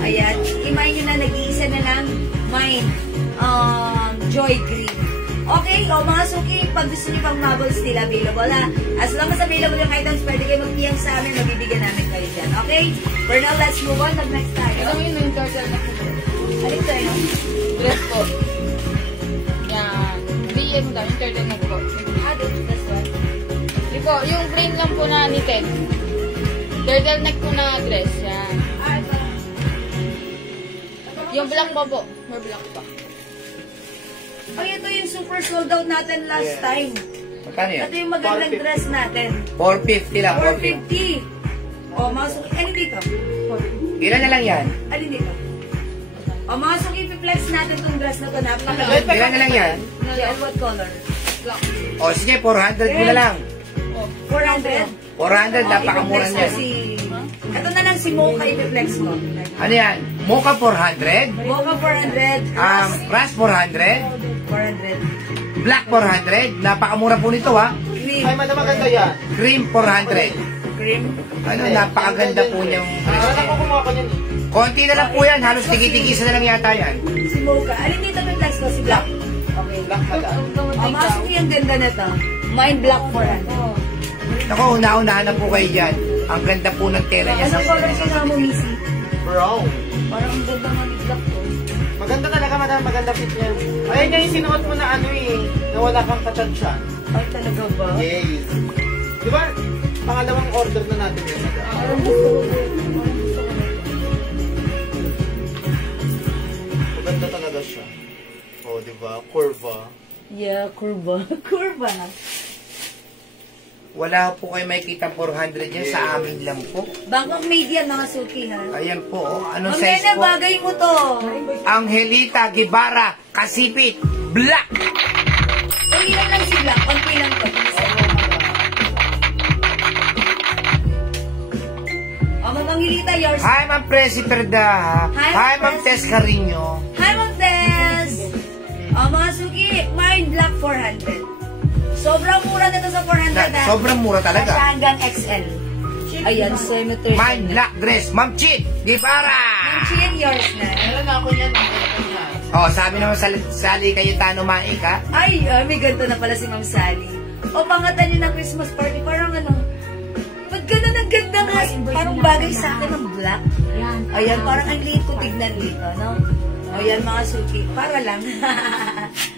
Ayan, imay nyo na, nag-iisa na lang. Mine, Joy Green. Okay, o mga suki, pag gusto nyo pang marble still available ha. As long as available yung items, pwede kayo mag-PM sa amin, mabibigyan namin kayo dyan. Okay? For now, let's move on. Next tayo. Ito yun yung turtle na po. Alin tayo? Dress po. Yan. BM daw, yung turtle na po. This one. Di po, yung green lang po na knitted. Turtleneck po na dress. Yan. Yung black mo po. More black pa. Ay, ito yung super sold out natin last time. Magkano yan? Ito yung magandang dress natin. 450 lang, 450. 450. O, mga suki. Alin dito? Ilan na lang yan? Alin dito? O, mga suki, i-flex natin itong dress na ito. Ilan na lang yan? Yan, what color? Black. O sige, 400 mo na lang. 400. 400, napakamura niyan. Ito na lang si Mocha i-flex ko. Ano yan? Mocha 400? Mocha 400. Ras 400? 400. Black 400? Napakamura po nito ha. Cream. Ay, madam, maganda yan. Cream 400. Cream. Ano, napakaganda po niyang Wala ko kumuha ko yan. konti na lang po yan. Halos tigi-tigisa na lang yata yan. Si Mocha. Alin dito i-flex ko? Si Black. Okay. Black madam. O, mga suki, ang ganda na ito. Mine Black 400. Ako, una-unahan na po kayo dyan. Ang ganda po ng tela niya. Anong color siya mo, Missy? Brown. Parang ang ganda nga ni Black ko. Maganda talaga, madam. Maganda fit niya. Ayun nga yung sinuot mo na ano eh. Na wala kang katansya. Ay, talaga ba? Yes. Di ba? Pangalawang order na natin yun, madam. Parang gusto ko. Maganda talaga siya. Oh, di ba? Curva. Yeah, kurba. Kurba. Wala po kayo makikita 400 yan sa amin lang po. Bangkok made yan, mga suki, ha? Ayan po. Oh. Anong Ang size ganda, po? bagay mo to. Angelita Guevara Kasipit Black. Pangilan lang si Black. Panti lang to. O, Mamangilita, yours. Hi, Ma'am Presi Perda. Hi, Hi, Ma'am Presi. Tess Carino. Hi, Ma'am Tess. O, mga suki, mine Black 400. Sobrang mura nito sa 400 na. Sobrang mura Kasi talaga. hanggang XL. Ayan, cemetery. Mine Black Dress, Ma'am Chit Guevara. Chin, yours na. Meron na ako yan. Meron na. Oh, sabi naman Sally kayo Tano Maika. Ay, may ganito na pala si Ma'am Sally. O, pangatan niyo ng Christmas party. Parang ano, ba't ganun ang ganda nga? Parang bagay sa akin ng black. Ayan, parang ang liit ko tignan dito, no? O, yan mga suki. Para lang.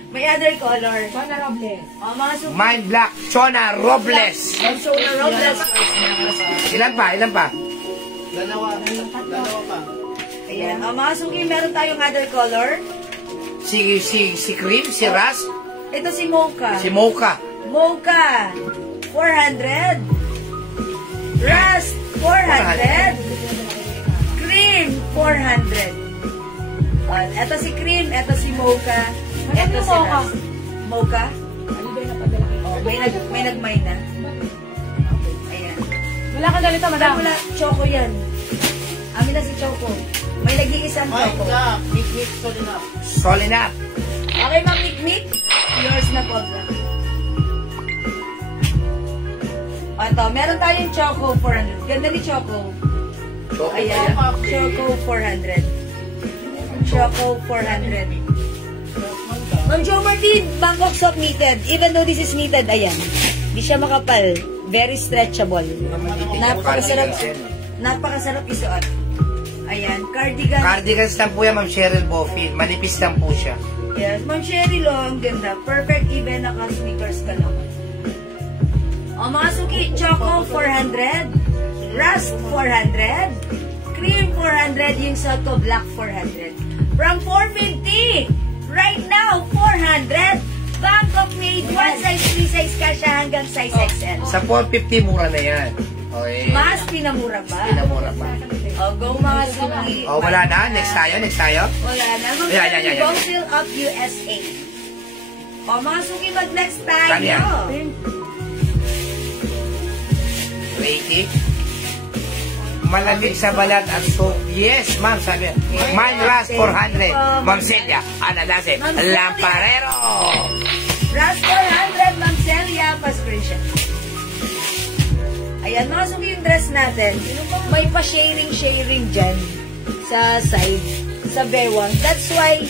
May other color. Sana Robles. O, mga suki. Mine Black Chona Robles. Ang Shona Robles. Ilan pa? Ilan pa? Dalawa. Dalawa pa. Ayan. O, mga suki, meron tayong other color. Si Cream, si Ras, Ito si Mocha. si Mocha. Mocha, 400. Rust, 400. Cream, 400. Ito si Cream, ito si Mocha. Ito si Rust. Mocha? Ano ba yung napadala kayo? Oh, may nag-mine na. Ayan. Wala kang ganito, madam. Wala, Choco yan. Amin na si Choco. May nag-iisang Ay, Choco. ka. Big sorry na. Solid up. Okay, Ma'am Mikmik. Yours na po. Ito, meron tayong Choco 400. Ganda ni Choco. Ayan, Choco 400. Choco 400. Ma'am Jo Martin, Bangkok soft knitted. Even though this is knitted, ayan. Di siya makapal. Very stretchable. Napakasarap. Napakasarap isuot. Ayan, cardigan. Cardigans lang po yan, Ma'am Cheryl Bofield. Manipis lang po siya. Yes, Ma'am Sherry Long, ganda. Perfect even naka-sneakers ka lang. O mga suki, Choco 400, Rust 400, Cream 400, yung suot ko Black 400. From 450, right now, 400, Bangkok made, one size, 3 size ka siya hanggang size XL. Sa 450, mura na yan. Okay. Mas pinamura pa. Pinamura pa. O, go mga suki. Oh, wala na. Next tayo, next tayo. Wala na. Yan. Go fill up USA. O, mga suki, mag-next tayo. Kano yan? 80. Malamig sa balat at so. Yes, ma'am, sabi. Mine Ras 400. Ma'am Celia, Analasin, Lamparero. Ras 400, Ma'am Celia, pa-screenshot. Ayan, mga suki yung dress natin. May pa-sharing dyan sa side, sa bewang. That's why,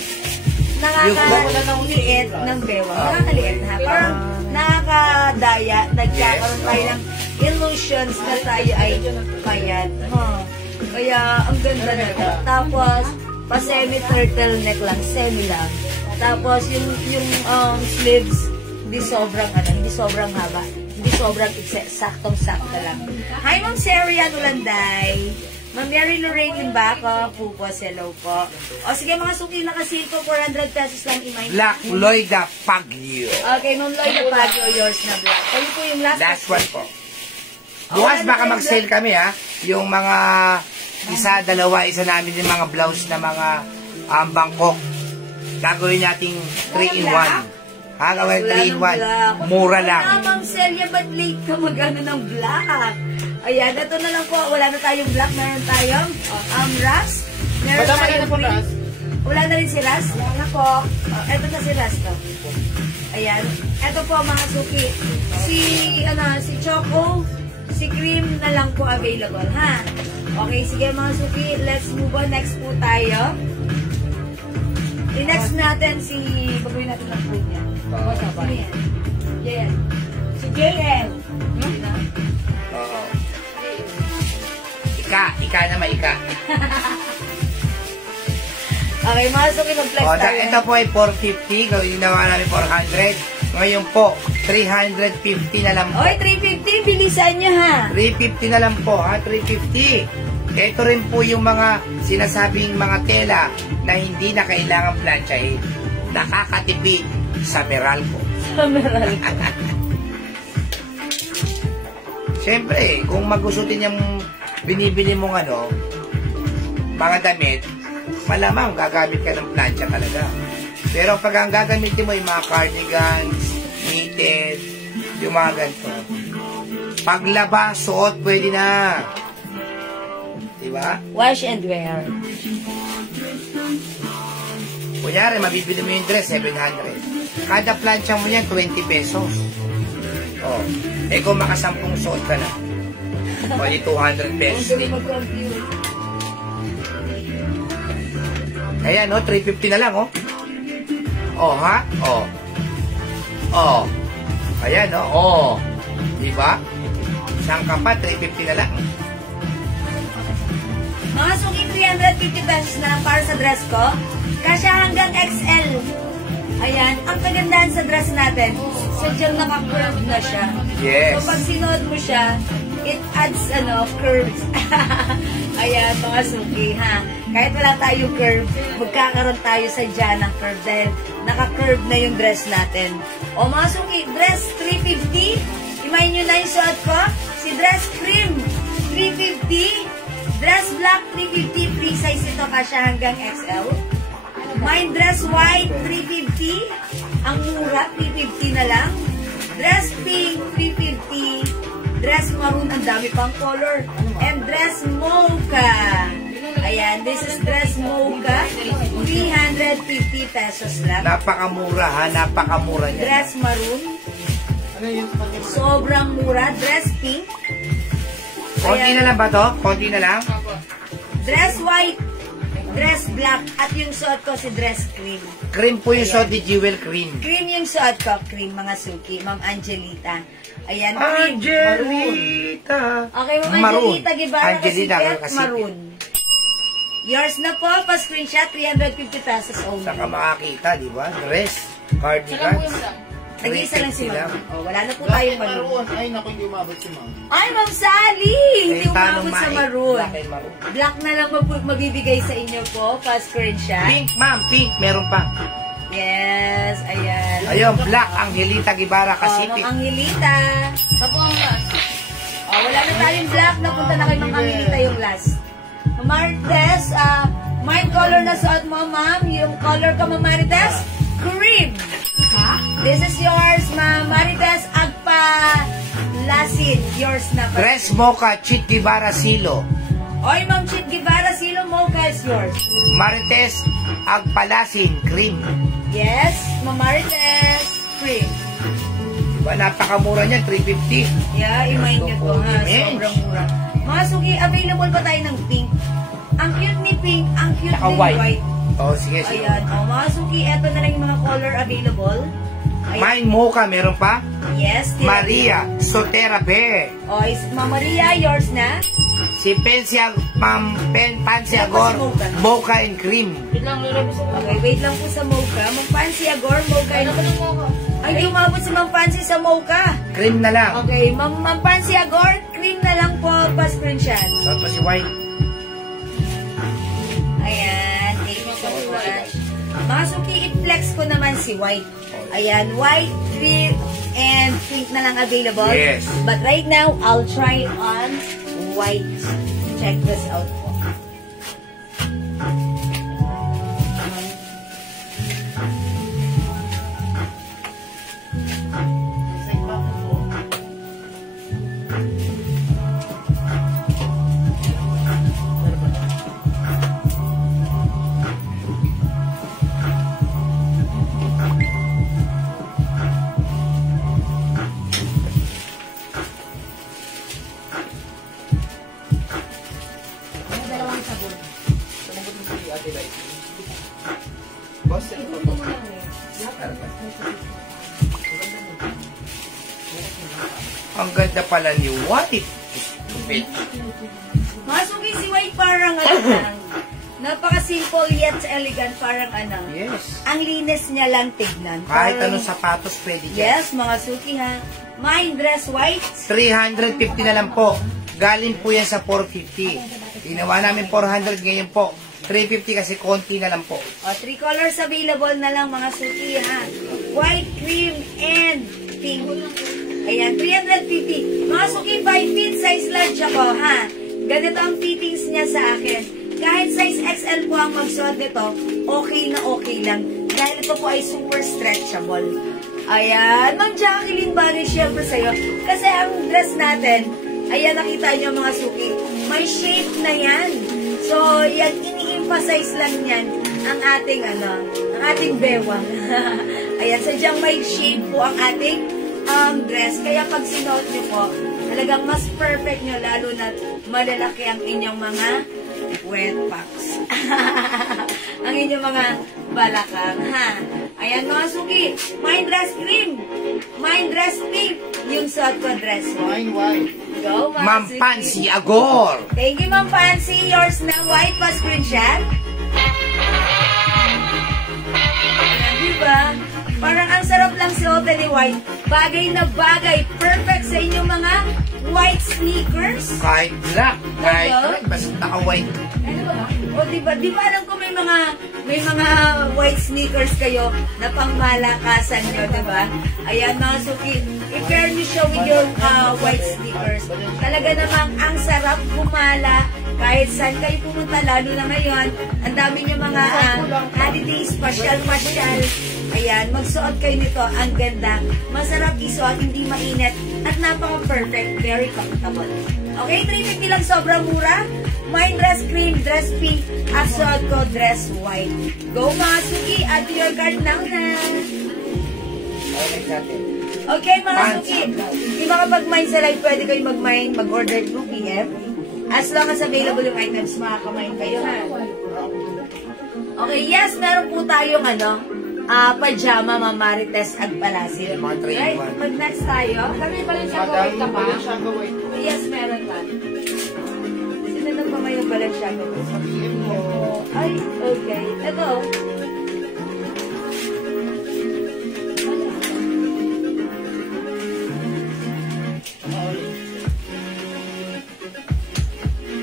nakakaliit ng bewang. Nakakaliit na. Parang nakakadaya. Nagkakaroon tayo ng illusions na tayo ay payat. Kaya, ang ganda na ito. Tapos, pa-semi-turtleneck lang, semi lang. Tapos, yung sleeves, hindi sobrang haba. Hindi sobrang saktong-sakto lang. Hi, Ma'am Serian Ulanday. Ma'am Mary Lorraine Limbaco, Pupos, hello po. O sige mga suki na kasi po, 400 pesos lang i-mind. Black Loida Pagyo. Okay, Ma'am Lloyd, Pagyo, yours na black. Kayo po yung last One po. Bukas baka mag-sale kami ha. Yung mga isa, dalawa, isa namin yung mga blouse na mga Bangkok. Gagawin nating 3-in-1. Ha, gawin 3-in-1. Mura lang. Ma'am Celia, ba't late ka mag-ano ng black? Ayan, ito na lang po. Wala na tayong black. Meron tayong Ras. Meron Madam, tayong ano po, Ras? Wala na rin si Ras. Wala na po. Ito na si Ras to. Ayan. Ito po mga suki. Si Choco, si Cream na lang po available, ha? Okay, sige mga suki. Let's move on. Next po tayo. I-next natin bagawin natin ang food niya. Sino yan? JL. Si JL. Oo. Ika naman, ika. Okay, mga suki, mag-flex tayo. Ito po ay 450. Gawin naman namin 400. Ngayon po, 350 na lang po. Oy, 350. Bilisan niya, ha? 350 na lang po, ha? 350. Ito rin po yung mga sinasabing mga tela na hindi na kailangan plansyahin. Nakakatipid sa Meralco. Sa Meralco. Siyempre, kung magustuhin yung binibili mong mga damit, malamang gagamit ka ng plansya talaga. Pero pag ang gagamitin mo yung mga cardigans, knitted, yung mga ganito, paglaba, suot, pwede na. Diba? Wash and wear. Kunyari, mabibili mo yung dress, 700. Kada plancha mo yan, 20 pesos. Oh. Eh kung makasampung suot ka na, o di 200 pesos din. Ayan, 350 na lang, Oh, ha? Oh. Ayan, Oh. Diba? Saan ka pa, 350 na lang. Mga suki, 350 pesos na lang para sa dress ko. Kasi hanggang XL. Ayan, ang kagandahan sa dress natin, sadyang naka-curve na siya. Yes. So pag sinuot mo siya, it adds curves. Ayan, mga suki, ha? Kahit wala tayong curve, magkakaroon tayo sadya ng curve dahil naka-curve na yung dress natin. O mga suki, dress 350. Imayin nyo na yung suot ko. Si dress cream, 350. Dress black, 350. Free size ito kasi hanggang XL. My dress white, 350. Ang mura, 350 na lang. Dress pink, 350. Dress maroon, ang dami pang color. And dress mocha. Ayan, this is dress mocha. 350 pesos lang. Napakamura, ha? Napakamura niya. Dress maroon. Sobrang mura. Dress pink. Konti na lang ba to? Konti na lang? Dress white. Dress black. At yung suot ko si dress cream. Cream po yung suot ni Jewel Cream. Cream yung suot ko. Cream, mga suki. Ma'am Angelita. Ayan, cream. Angelita. Okay, Ma'am Maroon. Angelita Guevara Angelita, kasi maroon. Yours na po. Pa-screenshot, 350 pesos only. Saka makakita, di ba? Dress, Saka po cardigans. yung lang. Nag-iisa lang si 350 Ma'am. Oh, wala na po tayong maroon. Ay, naku, hindi umabot si Ma'am. Ay, Ma'am Sally! Hindi umabot sa maroon. Black and maroon. Black na lang mabibigay sa inyo po. Pa-screenshot. Pink, ma'am, pink. Meron pa. Yes, ayan. Ayun, black. Angelita Guevara Oh, kasi Ma'am Angelita. Sa po ang last. Oh, wala na tayong black. Napunta na kay Ma'am Angelita yung last. Ma'am Marites, my color na suot mo, ma'am. Yung color ka, Ma'am Marites, cream. This is yours, Ma'am Marites Agpa Lasin. Yours na pa. Dress Mocha, Chit Guevara Silo. Oy, Ma'am Chit Guevara, Silo Mocha is yours. Marites Agpalasin, Cream. Yes, Ma'am Marites, cream. Diba, napakamura niya, 350. Yeah, imayin niyo po, ha. Yes. Sobrang mura. Mga suki, available pa tayo ng pink. Ang cute ni pink, ang cute Saka din white. white. Oh, sige, sige. Ayan, mga suki, eto na lang yung mga color available. Ayan. Mine Mocha, meron pa? Yes, still Maria Sotera Be. Oh, is Ma'am Maria, yours na? Si Pensia, Pansy Agor, Mocha and Cream. Wait lang, lulabos ako. Okay, wait lang po sa Mocha. Ma'am Fancy Agor, Mocha. Ano ba ng mocha? Ay, di umabot si Ma'am Fancy sa Mocha. Cream na lang. Okay, Ma'am Fancy Agor, cream na lang po, pa-screenshot. So, ito si White. Mga suki, i-flex ko naman si white. Ayan, white, cream, and pink na lang available. Yes. But right now, I'll try on white. Check this out po. Ang ganda pala ni White. Mga suki, si white parang ano lang. Napaka-simple yet elegant, parang ano. Yes. Ang linis niya lang tignan. Kahit Parang- anong sapatos pwede dyan. Yes, mga suki ha. My dress white. 350 na lang po. Galing po yan sa 450. Ginawa namin 400 ngayon po. 350 kasi konti na lang po. O, 3 colors available na lang mga suki ha. White, cream, and pink. Ayan, 350. Mga suki, 5 feet size large ako ha. Ganito ang fittings niya sa akin. Kahit size XL po ang magsuot nito, okay na okay lang. Dahil ito po ay super stretchable. Ayan, Ma'am Jacqueline, bagay syempre sa'yo. Kasi ang dress natin, ayan, nakita nyo mga suki, may shape na yan. So, yan, ini-emphasize lang yan ang ating, ang ating bewang. Ayan, sadyang may shape po ang ating dress. Kaya pag sinuot nyo po, talagang mas perfect nyo, lalo na malalaki ang inyong mga wet packs. Ang inyong mga balakang, ha? Ayan mga suki, my dress cream, my dress pink, yung suot ko dress white. Mine white. Go, mga Ma'am suki. Pansy Agor. Thank you, Ma'am Pansy. Yours na white pa screenshot. Ayan, diba? Parang ang sarap lang suotin ni white. Bagay na bagay. Perfect sa inyong mga white sneakers. Kahit black. Kahit Hello? red. Basta naka-white. O diba alam ko may mga white sneakers kayo na pangmalakasan nyo, diba? Ayan mga suki, i-pair nyo siya with your white sneakers. Talaga namang ang sarap gumala kahit saan kayo pumunta, lalo na ngayon. Ang dami nyo mga holidays, pasyal. Ayan, magsuot kayo nito. Ang ganda. Masarap isuot, hindi mainit. At napaka-perfect. Very comfortable. Okay, 350 lang, sobrang mura. My dress cream, dress pink, at suot ko dress white. Go mga suki, add to your cart now na. Okay, natin. Okay mga suki, di ba kapag mine sa live, pwede kayo mag-mine, mag-order 2 p.m. As long as available yung items, makaka-mine kayo ha. Okay, yes, meron po tayong pajama, Ma'am Marites Agpalasin. Mga 3 in Right, 1. pag next tayo, Kami pa rin siya Madam, gawin ka pa. Balenciaga white. yes, meron pa. Sino pa may yung Balenciaga? Sabihin mo. Ay, okay. Ito.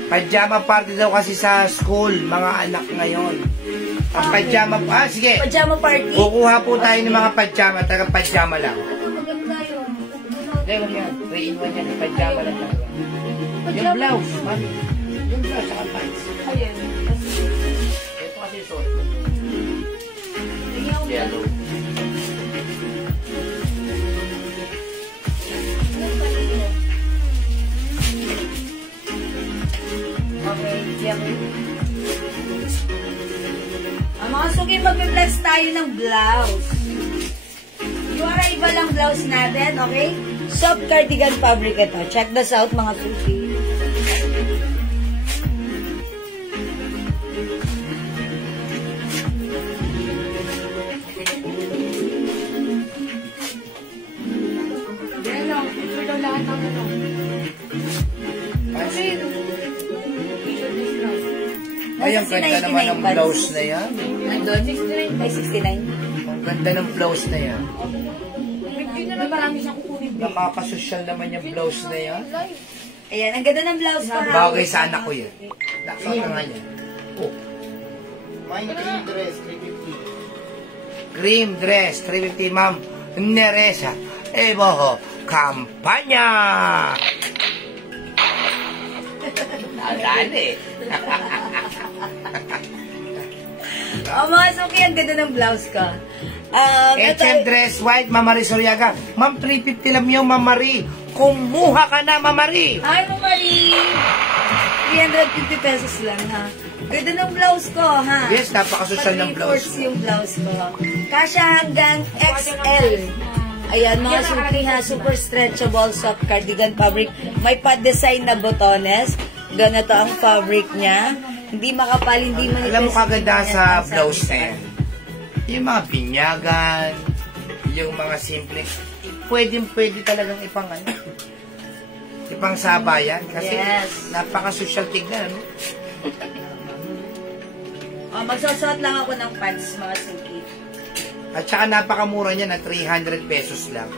Pajama party daw kasi sa school, mga anak ngayon. Ang pajama, sige. Pajama party. Kukuha po tayo ng mga pajama, taga pajama lang. Maganda yun. Hindi, wag yan. 3 in 1 yan, pajama lang talaga. Yung blouse, mami. Yung blouse, saka pants. Ayun. Ito kasi suot. Yellow. Okay, yummy. Ang mga suki, mag-flex tayo ng blouse. Yung iba lang blouse natin, okay? Soft cardigan fabric ito. Check this out, mga suki. Yan lang, picture daw lahat ng ano. Kasi, t-shirt is blouse. Ay, ang ganda naman ng blouse na yan. Nandun? 69 by 69. Ang ganda ng blouse na yan. Hindi naman marami siyang kukunin. Nakakasosyal naman yung blouse na yan. Ayan, ang ganda ng blouse para. Bagay sa anak ko yan. Nakasama nga yan. Oh, Mine green dress, 350. cream dress, 350, Ma'am Neresa Eboho Kampanya. Nadali. Mga Suki, ang ganda ng blouse ko. HM dress white, Ma'am Marie Soriaga. Ma'am, 350 lang yung Ma'am Marie. Kumuha ka na, Ma'am Marie. Hi, Ma'am Marie! 350 pesos lang, ha? Ganda ng blouse ko, ha? Yes, napakasosyal ng blouse. Pa-3/4 yung blouse ko. Kasya hanggang XL. Ayan, mga Suki, ha? Super stretchable, soft cardigan fabric. May pa-design na botones. Ganito ang fabric niya. Hindi makapal, hindi manipis. Alam mo kaganda sa blouse na yan. Yung mga binyagan, yung mga simple, pwede talagang ipang sabayan. Kasi Yes. napaka-social tignan. Ano? Magsusuot lang ako ng pants, mga Suki. At saka napakamura niya na 300 pesos lang.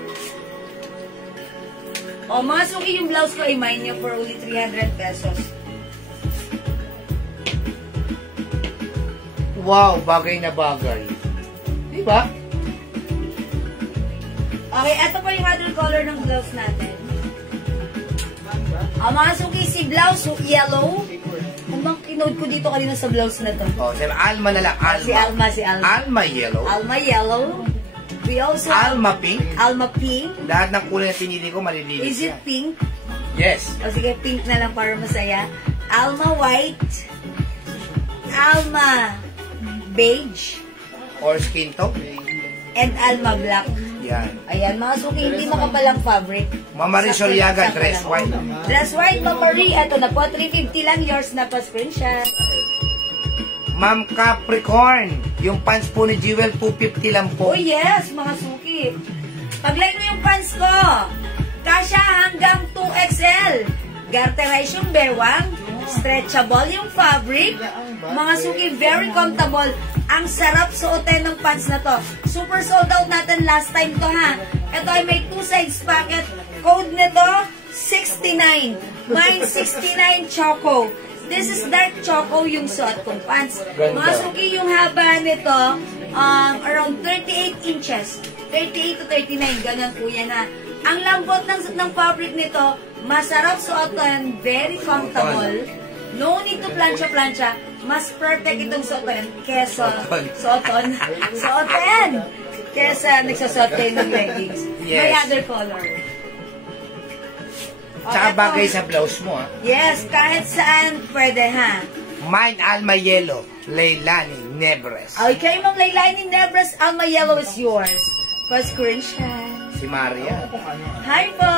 Mga Suki, yung blouse ko ay mine niyo for only 300 pesos. Wow, bagay na bagay. Diba? Okay, eto po yung other color ng blouse natin. Mga Suki, si blouse yellow. Anong kinode ko dito kanina sa blouse na to? Oh, sabi, Alma na lang. Alma. Si Alma. Alma yellow. Alma yellow. We also Alma pink. Alma pink. Lahat ng kulay na pinili ko, malilinis Is it yan. pink? Yes. O sige, pink na lang para masaya. Alma white. Alma beige. Or skin tone. And Alma black. Yan. Ayan, mga Suki, hindi makapalang fabric. Ma'am Marie Soriaga, Sakto dress lang. white. Dress white, Ma'am Marie. Ito na po, 350 lang. Yours na po, screenshot. Ma'am Capricorn, yung pants po ni Jewel, 250 lang po. Oh yes, mga Suki. Pag-like mo yung pants ko. Kasya hanggang 2XL. Garterize yung bewang. Stretchable yung fabric. Mga Suki, very comfortable. Ang sarap suotin ng pants na to. Super sold out natin last time to, ha. Ito ay may 2 sides pocket. Code nito, 69. Mine 69 Choco. This is dark choco yung suot kong pants. Mga Suki, yung haba nito, around 38 inches. 38 to 39, ganun po yan, ha. Ang lambot ng fabric nito, masarap suotan, very comfortable. No need to plancha-plancha. Mas perfect itong suotan kesa suotan. Kesa nagsusuot kayo ng leggings. May Yes. other color. Tsaka eto. bagay sa blouse mo, ha. Yes, kahit saan pwede, ha. Mine Alma Yellow, Leilani Nebres. Okay, Ma'am Leilani Nebres, Alma Yellow is yours. First screenshot. Si Maria. Hi po!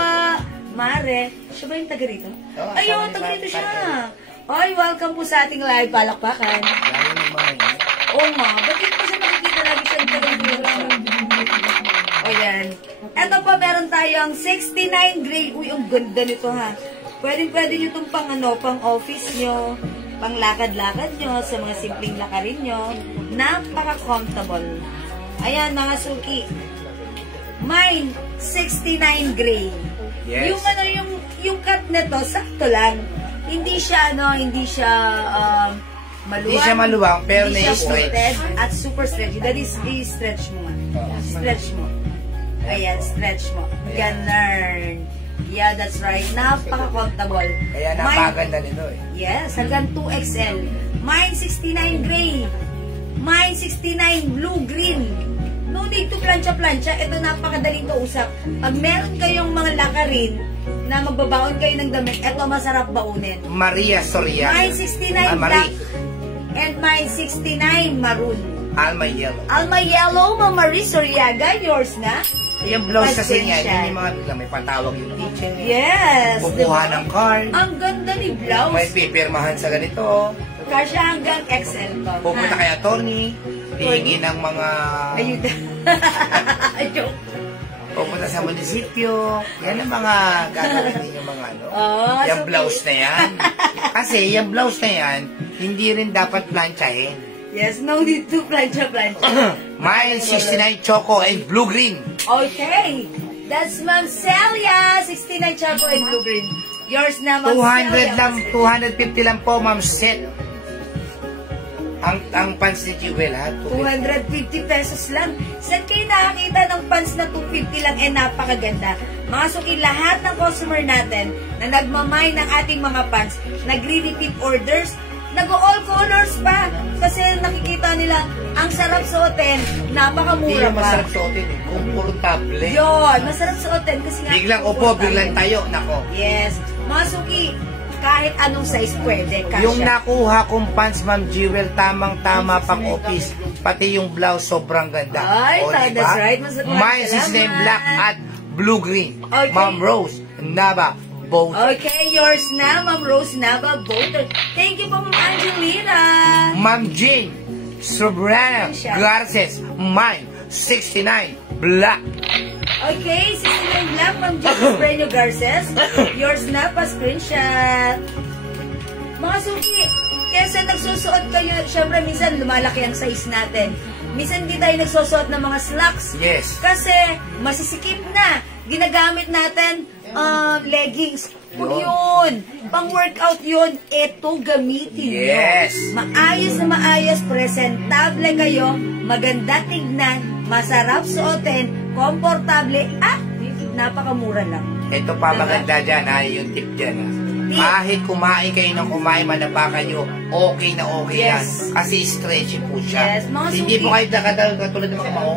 Mare. Siya ba yung taga rito? Oo, Ayun, sa taga rito live. siya. Ay, welcome po sa ating live palakpakan. Lalo yung mga yun. Oo nga, bakit ko siya nakikita lagi siya yung taga rito? O yan. Eto po, meron tayong 69 gray. Uy, ang ganda nito, ha. Pwede nyo itong pang office nyo, pang lakad-lakad nyo, sa mga simpleng lakarin nyo. Napaka-comfortable. Ayan, mga Suki. Mine, 69 gray. Yes. Yung cut nito, sakto lang. Hindi siya maluwang. Hindi siya maluwang, pero Hindi siya na-stretch. footed at super stretchy. That is, i-stretch mo. Stretch mo. Ayan, stretch mo. Ganun. Yeah, that's right. Napaka-comfortable. Kaya napaganda nito, eh. Yes, hanggang 2XL. Mine 69 gray. Mine 69 blue-green. No need to plancha-plancha. Ito napakadaling kausap. Pag meron kayong mga lakarin na magbabaon kayo ng damit, ito masarap baunin. Maria Soriaga. Mine 69 black and mine 69 maroon. Alma Yellow. Alma Yellow, Ma'am Marie Soriaga, yours na? Yung blouse kasi Pasensya. niya, yun yung mga bigla, may patawag yung teacher. Yes. Kukuha ng card. Ang ganda ni blouse. May pipirmahan sa ganito. Kasya hanggang XL to. Pupunta Ha? kay attorney, hihingi ng mga... Ayuda. Joke. Pupunta sa munisipyo. Yan ang mga gagawin yung mga ano. Oh, yung so blouse na yan. Kasi yung blouse na yan, hindi rin dapat planchahin. Yes, no need to plancha-plancha. Mine 69 choco and blue-green. Okay. That's Ma'am Celia. 69 choco and blue-green. Yours na, Ma'am 200 Celia. lang, 250 lang po, ma'am set. Ang pants ni Jewel, ha? 250 pesos lang. Saan kayo nakakita ng pants na 250 lang? Napakaganda. Mga suki, lahat ng customer natin na nagmamay ng ating mga pants, nagre-repeat orders, nag-all colors pa. Kasi nakikita nila, ang sarap suotin, napakamura Hindi yung pa. masarap suotin, eh. Komportable. Yun, masarap suotin kasi nga. Biglang upo, biglang tayo. Nako. Yes. Mga suki, kahit anong size pwede. Kasya. Yung nakuha kong pants, Ma'am Jewel, tamang-tama pang office. Pati yung blouse, sobrang ganda. Ay, O, that's diba? right. Mine is named black at blue-green. Okay. Ma'am Rose, Nava, both. Okay, yours na, Ma'am Rose Nava Boulder. Thank you po, Ma'am Angelina. Ma'am Jean, Sobrano, Garces, mine, 69, black. Okay, 69 black, Ma'am Jessica Breno Garces. Yours na, pa-screenshot. Mga suki, kesa nagsusuot kayo, syempre minsan lumalaki ang size natin. Minsan hindi tayo nagsusuot ng mga slacks. Yes. Kasi masisikip na. Ginagamit natin leggings. Huwag yun. Pang-workout yun. Ito gamitin nyo. Yes. Maayos na maayos. Presentable kayo. Maganda tignan. Masarap suotin. Komportable. At napakamura lang. Ito pa maganda dyan, ha, yung tip dyan. Ha. Kahit kumain kayo ng kumain, manapakan nyo, okay na okay yan. Yes. Kasi stretchy po siya. Yes, mga Hindi suki. po kayo katulad ng mga mao.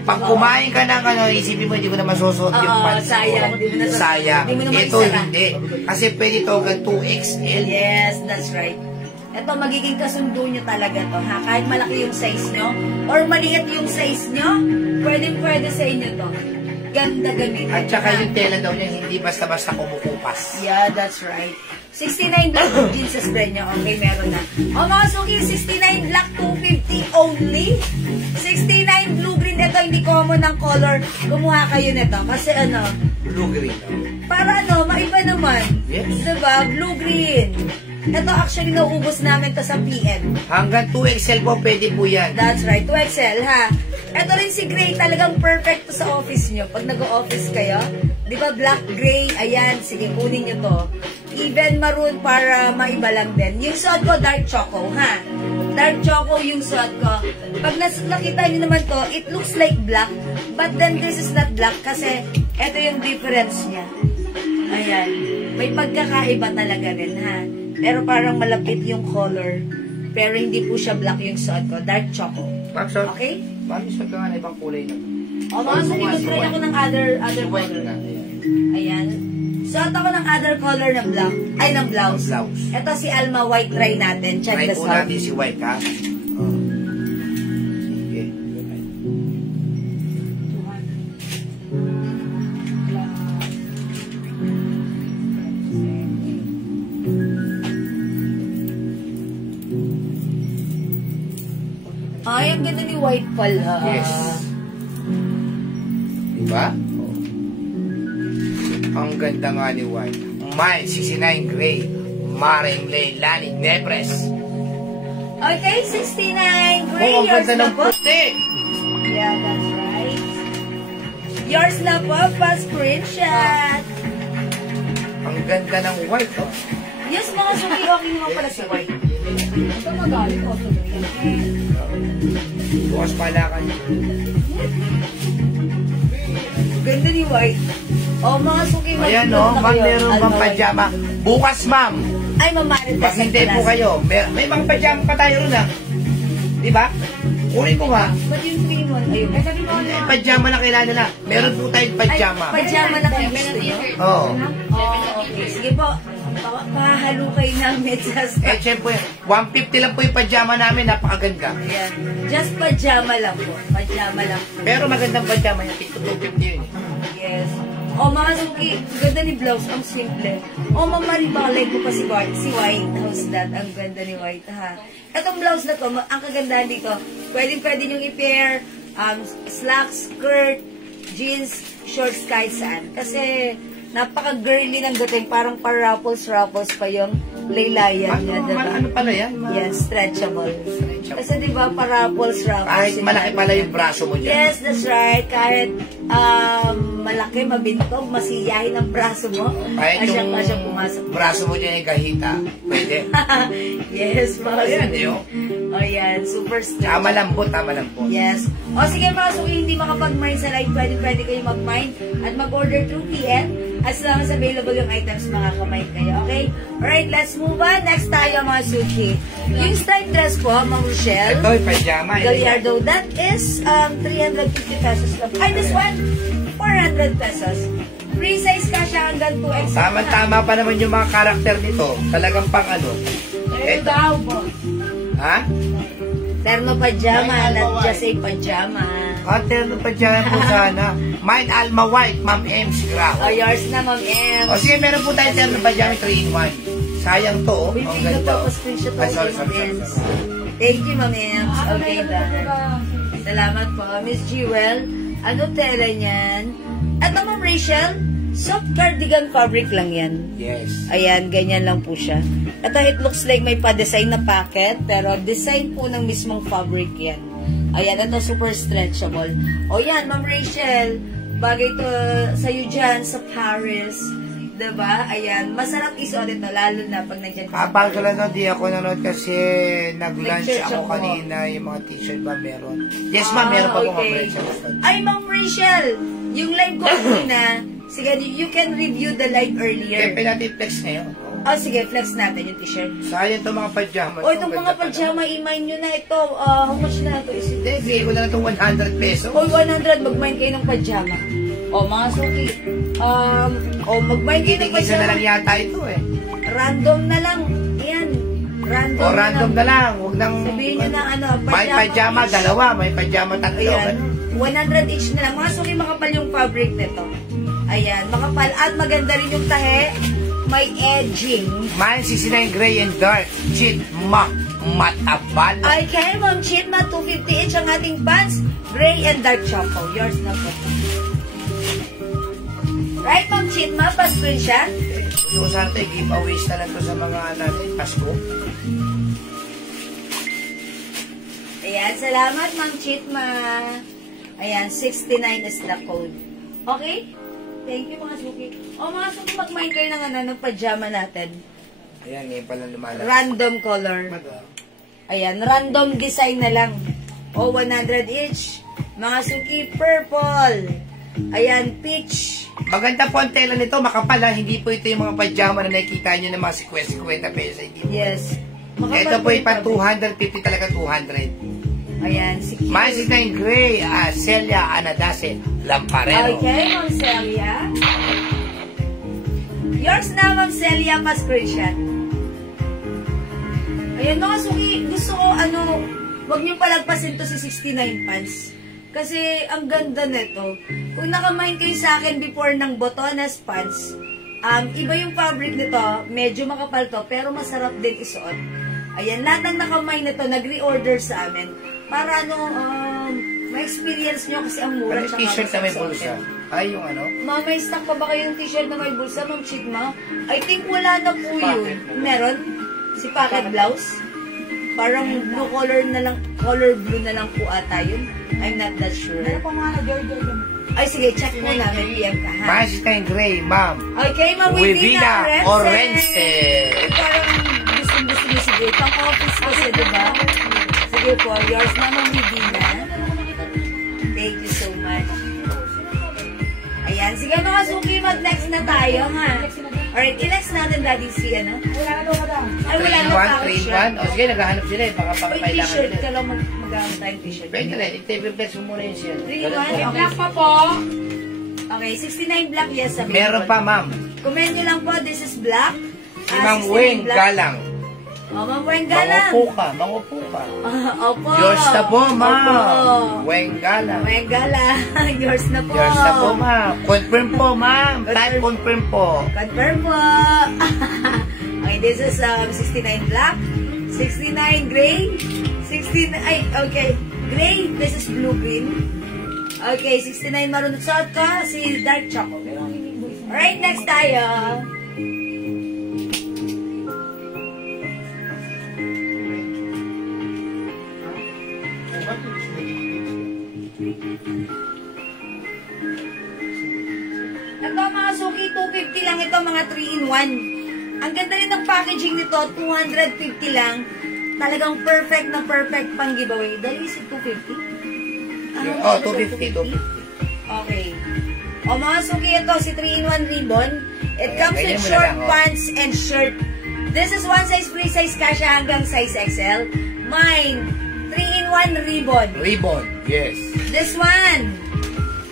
Pag kumain ka ng isipin mo, hindi ko na masusuot yung Oo, pants ko. sayang. Hindi mo na- Sayang. hindi mo naman Ito isara. hindi. Kasi pwede ito hanggang 2XL. Yes, that's right. Ito, magiging kasundo nyo talaga to, ha? Kahit malaki yung size nyo, or maliit yung size nyo, pwede sa inyo to. Ganda gamitin. At saka ha? yung tela daw niya, hindi basta-basta kumukupas. Yeah, that's right. 69 black jeans sa spread nyo. Okay, meron na. O mga suki, 69 black, 250 only. 69 blue-green. Ito, hindi common ng color. Kumuha kayo nito. Kasi ano, Blue-green. para ano, maiba naman. Yes. Diba? Blue-green. Ito, actually, naubos namin to sa PM. Hanggang 2XL po, pwede po yan. That's right, 2XL ha. Ito rin si Gray, talagang perfect to sa office nyo. Pag nag-office kayo, di ba black, gray, ayan, sige, kunin nyo to. Even maroon para maiba lang din. Yung suot ko, dark choco, ha? Dark choco yung suot ko. Pag nakita nyo naman to, it looks like black, but then this is not black kasi ito yung difference niya. Ayan. May pagkakaiba talaga rin, ha? Pero parang malapit yung color. Pero hindi po siya black yung suot ko. Dark choco. Ma'am, so, Okay? ma'am, suot ka nga na ibang kulay na. O, mga sunod try ako ng other White color. na. Ayan. Ayan. Suot ako ng other color ng black. Ay, ng blouse. Blouse. Ito si Alma White. Try natin. Check Try this po out. natin si White, ha? Oh. Sige. Ay, ang ganda ni White pala. Yes. Diba? Ang ganda nga ni White. Mine, 69 Gray. Maring Leilani Nepres. Okay, 69. Gray, Oh, ang yours ganda na ng po. puti. Yeah, that's right. Yours na po, pa-screenshot. Ang ganda ng White, oh. Yes, mga suki, okay naman pala si White. Ito magaling ko. Bukas pala ka. Ganda ni White. O, mga suki, Ayan, mag-vlog oh. na Ma'am, kayo. meron Alma bang White. pajama? Bukas, ma'am. Ay, mamarit Pag hindi po kayo, may mga pajama pa tayo ron, ha? Diba? Kunin ko nga. Ba't yung green one? Ayun. Ay, sabi mo, Eh, pajama na kailangan nila. Meron po tayong pajama. Ay, pajama na kayo gusto nyo? Oo. Oh, okay. Sige po. Pahalo kayo ng medyas. Eh, syempre, 150 lang po yung pajama namin. Napakaganda. Ayan. Just pajama lang po. Pajama lang po. Pero magandang pajama yung tigto 250 yun. Yes. O, mga suki, ganda ni blouse. Ang simple. O, mamaribalay ko pa si White. How's that? Ang ganda ni White, ha? Itong blouse na to, ang kagandahan dito, pwede nyo i-pair, slacks, skirt, jeans, shorts, kahit saan. Kasi, napaka-girly ng dating. Parang pa-ruffles pa yung laylayan niya. Ano pala yan? Yes, stretchable. Kasi di ba pa-ruffles. Kahit malaki pala yung braso mo dyan. Yes, that's right. Kahit malaki, mabintog, masiyahin ang braso mo. Kahit yung Asya pumasok. braso mo dyan ay kahita. Pwede. Yes, mga Ayan, suki. yun. O, Ayan, super stretch. Malambot, malambot. Yes. O sige mga suki, hindi makapag-mine sa live, pwede kayo mag-mine at mag-order through PM as long as available yung items, makaka-mine kayo. Okay? Alright, let's move on. Next tayo mga suki. Yung striped dress po, Ma'am Rochelle. Ito, yung pajama. Gallardo, that is 350 pesos lang. Ay, this one, 400 pesos. Free size ka siya hanggang 2X. Tama-tama pa naman yung mga karakter nito. Talagang pang ano. Pero daw, boss. Ha? Terno pajama, not just a pajama. Terno pajama po sana. Mine Alma White, Ma'am Ems Grau. Oh, yours na, Ma'am M. O sige, meron po tayo terno pajama 3-in-1. Sayang to. Uy, Ang bigla ganda. po, screenshot Ay, po sorry, kay Ma'am sorry, Ems. sorry. Thank you, Ma'am Ems. Okay, done. Salamat po. Miss Jewel, ano tela niyan? At Ma'am Rachel, soft cardigan fabric lang yan. Yes. Ayan, ganyan lang po siya. Ito, it looks like may pa-design na packet, pero design po ng mismong fabric yan. Ayan, ito super stretchable. O yan, Ma'am Rachel, bagay to sa'yo dyan sa Paris. Diba? Ayan, masarap isuot ito, lalo na pag nandyan ka. Kapag ka lang, di ako nanood kasi nag-lunch Nag-search ako ako. kanina, yung mga t-shirt ba meron? Yes, ma'am, meron pa po mga Rachel. Ay, Ma'am Rachel, yung live ko kanina, sige, you can review the live earlier. Kaya natin flex ngayon. Oh, sige, flex natin yung t-shirt. Sayang itong mga pajama. O, itong mga pajama, i-mine nyo na ito. How much na ito? Hindi, bigay ko na itong 100 pesos. O, 100, mag-mine kayo ng pajama. O, mga suki. Mag-mine kayo ng Isa na lang pajama. yata ito eh. Random na lang. Yan. Random, O, random na lang. Huwag nang... Sabihin nyo na ano, May pajama, each. dalawa. May pajama, tatlo. Ayan. Ganun. 100 each na lang. Mga suki, makapal yung fabric nito. Ayan, makapal. At maganda rin yung tahe. May edging. Mine 69 gray and dark. Cheat, matabal. Okay, Ma'am Chitma, 250 each ang ating pants. Gray and dark choco. Yours na po. Right, Ma'am Chitma, pa-screenshot. Gusto ko sana ito, giveaways na lang to sa mga natin, Pasko. Ayan, salamat, Ma'am Chitma. Ayan, 69 is the code. Okay? Thank you, mga suki. O, mga suki, mag-mind kayo ng pajama natin. Ayan, ngayon pala lumalabas. Random color. Ayan, random design na lang. O, 100 each. Mga suki, purple. Ayan, peach. Maganda po ang tela nito, makapal ha. Hindi po ito yung mga pajama na nakikita nyo ng mga 50 pesos. Hindi po. Yes. Ito po yung pa 250 talaga, 200. Ayan, si Q. Mine 69 gray, Celia Anadase Lamparero. Okay, Ma'am Celia. Yours na, Ma'am Celia, pa-screenshot. Ayan, mga suki, gusto ko, wag niyo palagpasin to si 69 pants. Kasi, ang ganda nito. Kung nakamain kayo sa akin before ng botones pants, iba yung fabric nito, medyo makapal to, pero masarap din isuot. Ayan, lahat ng nakamain nito, nag-reorder sa amin. Para ma-experience nyo kasi ang mura. Ano t-shirt na may bulsa? Ay, yung ano? Ma, may stock pa ba kayong t-shirt na may bulsa, Ma'am Chitma? I think wala na po yun. Meron? Si pocket blouse? Parang blue color na lang, color blue na lang po ata yun. I'm not that sure. Meron pa mga nag-order. Ay, sige, check mo namin, PM ka, ha? Mine 69 gray, ma'am. Okay, Ma'am Wivina Wivina Orense. Parang gusto niyo siguro. Pang-office kasi, diba? Sige po, yours na, Ma'am Wivina. Thank you so much. Ayan, sige mga suki, mag-next na tayo, ha? Alright, i-next natin, Daddy, si ano? Wala na daw, madam. Ay, wala na pa ako shirt. 3-in-1? O sige, naghahanap sila eh. Baka pang Uy, kailangan t-shirt nila. ka lang mag-gawin tayong t-shirt. Pwede rin, i-table flex mo muna yun siya. 3-in-1? May Okay. black pa po. Okay, 69 black, yes. Sabi Meron pa, ma'am. Comment nyo lang po, this is black. Si Mang Weng Galang. Oh, Ma'am Weng Galang. Mangupo ka. Opo. Yours na po, ma'am. Opo. Weng Galang. Weng Galang. Yours na po. Yours na po, ma'am. Confirm po, ma'am. Type confirm po. Confirm po. Okay, this is 69 black, 69 gray, 69, okay, gray, this is blue-green. Okay, 69 maroon at suot ka, si dark chocolate. Alright, next tayo. Ito mga suki, 250 lang ito, mga 3-in-1. Ang ganda rin ng packaging nito, 250 lang. talagang perfect na perfect pang giveaway. Dahil is it 250? Oh, 250. Okay. O mga suki, ito si 3-in-1 ribbon. It comes ganyan with mo na short lang, oh. pants and shirt. This is one size, free size kasha hanggang size XL. Mine, 3-in-1 ribbon. Ribbon, yes. This one,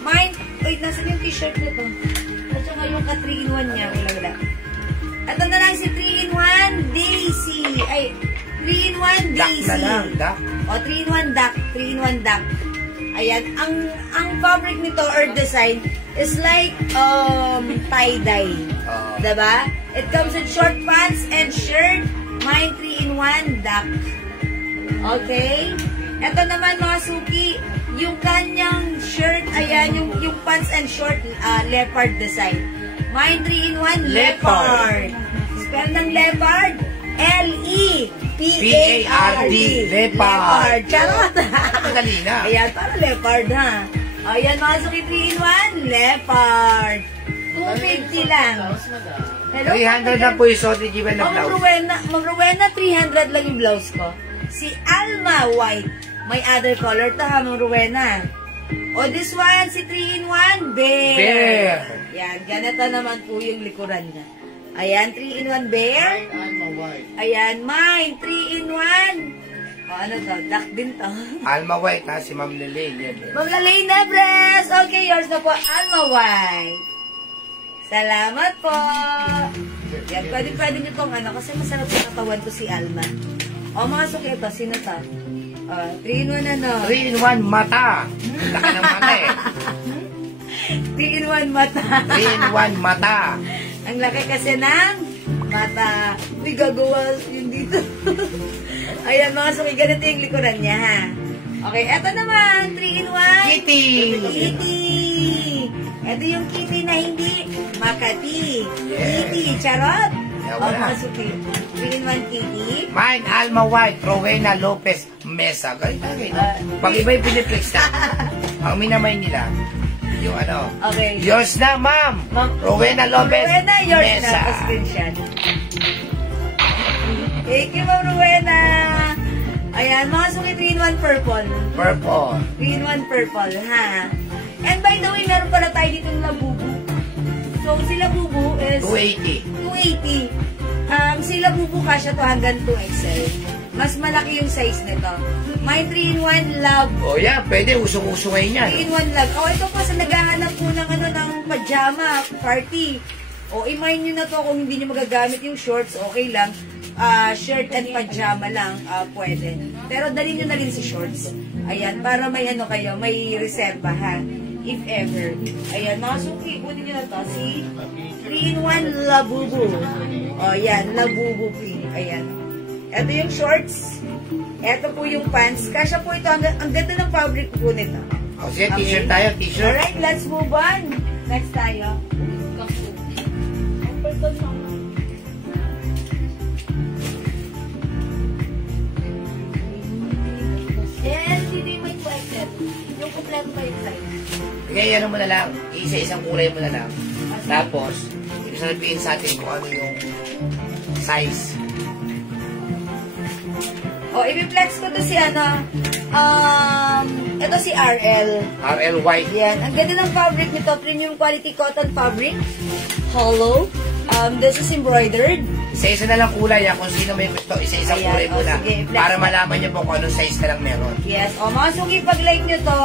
mine, wait, nasa yung t-shirt nito. At saka yung ka 3-in-1 niya, wala. Ito na lang si 3-in-1 Daisy. Ay, 3-in-1 Daisy. Duck na lang, duck. O, 3-in-1 duck. 3-in-1 duck. Ayan, ang fabric nito or design is like tie-dye. Diba? It comes with short pants and shirt. Mine 3-in-1 duck. Okay? Ito naman mga suki, yung kanyang shirt, ayan, yung pants and short, leopard design. Mine 3-in-1 leopard. Spell ng leopard, L-E-P-A-R-D. Leopard. Charot. Madali na. Ayan, para leopard ha. Ayan, mga suki 3-in-1 leopard. 250 lang. Hello, 300 na po yung Soti Given na Ma'am blouse. Rowena, 300 lang yung blouse ko. Si Alma White. May other color to ha, Ma'am Rowena. O this one, si 3-in-1 bear. Bear. Yan, ganito naman po yung likuran niya. Ayan, 3-in-1 bear. Ayan, mine, 3-in-1. O ano to, duck din to. Alma White ha, si Ma'am Lele. Yan. Ma'am Lalay Nebres. Okay, yours na po, Alma White. Salamat po. Yan, pwede nyo tong ano, kasi masarap sa katawan ko si Alma. O mga suki ito, sino to? 3-in-1 ano? 3-in-1 mata. Laki ng mata eh. 3-in-1 mata. 3-in-1 mata. Ang laki kasi ng mata. Uy, gagawa yun dito. Ayan mga suki, ganito yung likuran niya ha. Okay, eto naman, 3-in-1. Kitty. Kitty. Ito yung kitty na hindi Makati. Kitty, charot. O mga suki, 3-in-1 kitty. Mine, Alma White, Rowena Lopez Mesa. Ganito. Pag iba yung piniplex na. Ang minamay nila, yung ano. Okay. Yours na, ma'am. Rowena Lopez Rowena, yours Mesa. na. Screenshot. Thank you, Ma'am Rowena. Ayan, mga suki 3-in-1 purple. Purple. 3-in-1 purple, ha? And by the way, meron pala tayo dito ng Labubu. So, si Labubu is 280. 280. Si Labubu kasya to hanggang 2XL. Mas malaki yung size nito. May 3-in-1 love. O yan, pwede. Usong-uso ngayon yan. 3-in-1 love. O, ito po sa naghahanap po ng, ng pajama party. O, i-mind nyo na to kung hindi nyo magagamit yung shorts, okay lang. Shirt and pajama lang, pwede. Pero dali nyo na rin si shorts. Ayan, para may ano kayo, may reserva ha. If ever. Ayan, mga suki, kunin nyo na to. Si 3-in-1 Labubu. O, yan, Labubu pink. Ayan. Ito yung shorts. Ito po yung pants. Kasya po ito. Ang ganda ng fabric po nito. O sige, t-shirt tayo, t-shirt. Alright, let's move on. Next tayo. And hindi may question. Yung kompleto pa yung size. Kaya ano mo na lang, isa-isang kulay mo na lang. Tapos, sabihin sa atin kung ano yung size. O, i-flex ko to si ito si RL. RL White. Yan. Ang ganda ng fabric nito. Premium quality cotton fabric. Hollow. This is embroidered. Isa-isa na lang kulay kung sino may gusto. Isa-isang Ayan, kulay o, muna. sige, flex Para mo. malaman niyo po kung anong size na lang meron. Yes. O, mga suki, pag like nyo to,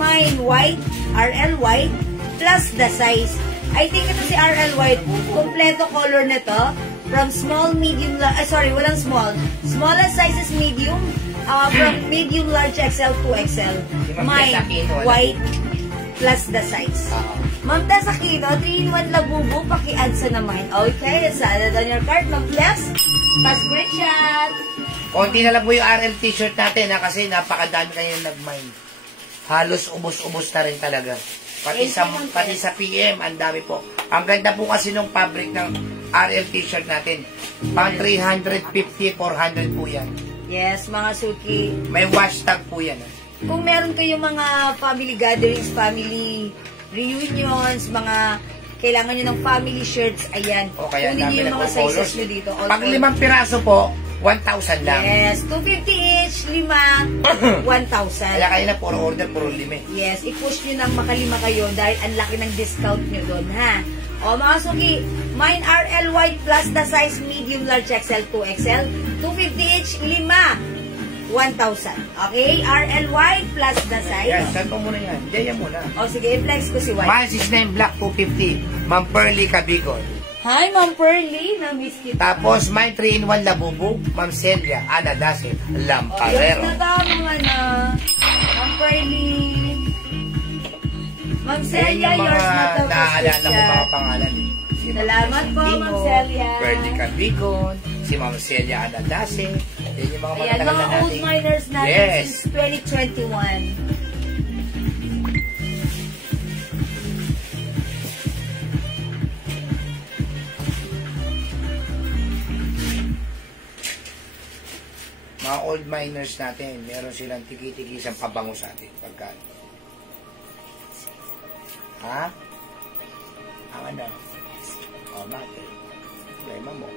mine white, RL white, plus the size. I think ito si RL white. Kompleto color nito. From small, medium, walang small. Smallest size is medium. From medium, large, XL to XL. Mine, white, plus the size. Ma'am Tess Aquino, 3-in-1 Labubu, paki-add sa naman. Okay, it's added on your card. Mag-bless. Pa-screenshot. Konti na lang po yung RL t-shirt natin kasi napakadami kayo nag-mine. Halos ubos-ubos na rin talaga. Pati sa PM, ang dami po. Ang ganda po kasi nung fabric ng RL t-shirt natin. Pang 350, 400 po yan. Yes, mga suki. May hashtag po yan. Kung meron kayong mga family gatherings, family reunions, mga kailangan nyo ng family shirts, ayan. O kaya kunin nyo dami yung na mga po colors. sizes nyo dito. Pag 5 piraso po, 1,000 lang. Yes, 250 each, 5, 1,000. Kaya kayo na puro order, puro 5. Yes, i-push nyo nang makalima kayo dahil ang laki ng discount nyo doon, ha? O, mga suki, mine RL White plus the size medium, large, XL, 2XL, 250 each, 5, 1,000. Okay? RL White plus the size. Yan, saan mo muna yan? Diyan muna. O, sige, i-flex ko si White. Mine 69 Black 250. Ma'am Pearly Cabigon. Hi, Ma'am Pearly. Na-miss kita. Tapos, mine 3-in-1 Labubo. Ma'am Celia Ana Dasit Yes Lamparero. na tama na. Ma'am Pearly. Ma'am Celia, Yan yung yours na mga to. naaalala ko mga pangalan. Si Ma'am Salamat po, Celia Ma'am Celia. Pearly Cabigon. Si Ma'am Celia Ana Dasit. Yan yung mga Ayan, matagal na mga old natin. miners natin Yes. since 2021. Mga old miners natin, meron silang tiki-tiki isang pabango sa atin. Pagka. Ha? Ang ano? O, bakit? Problema mo.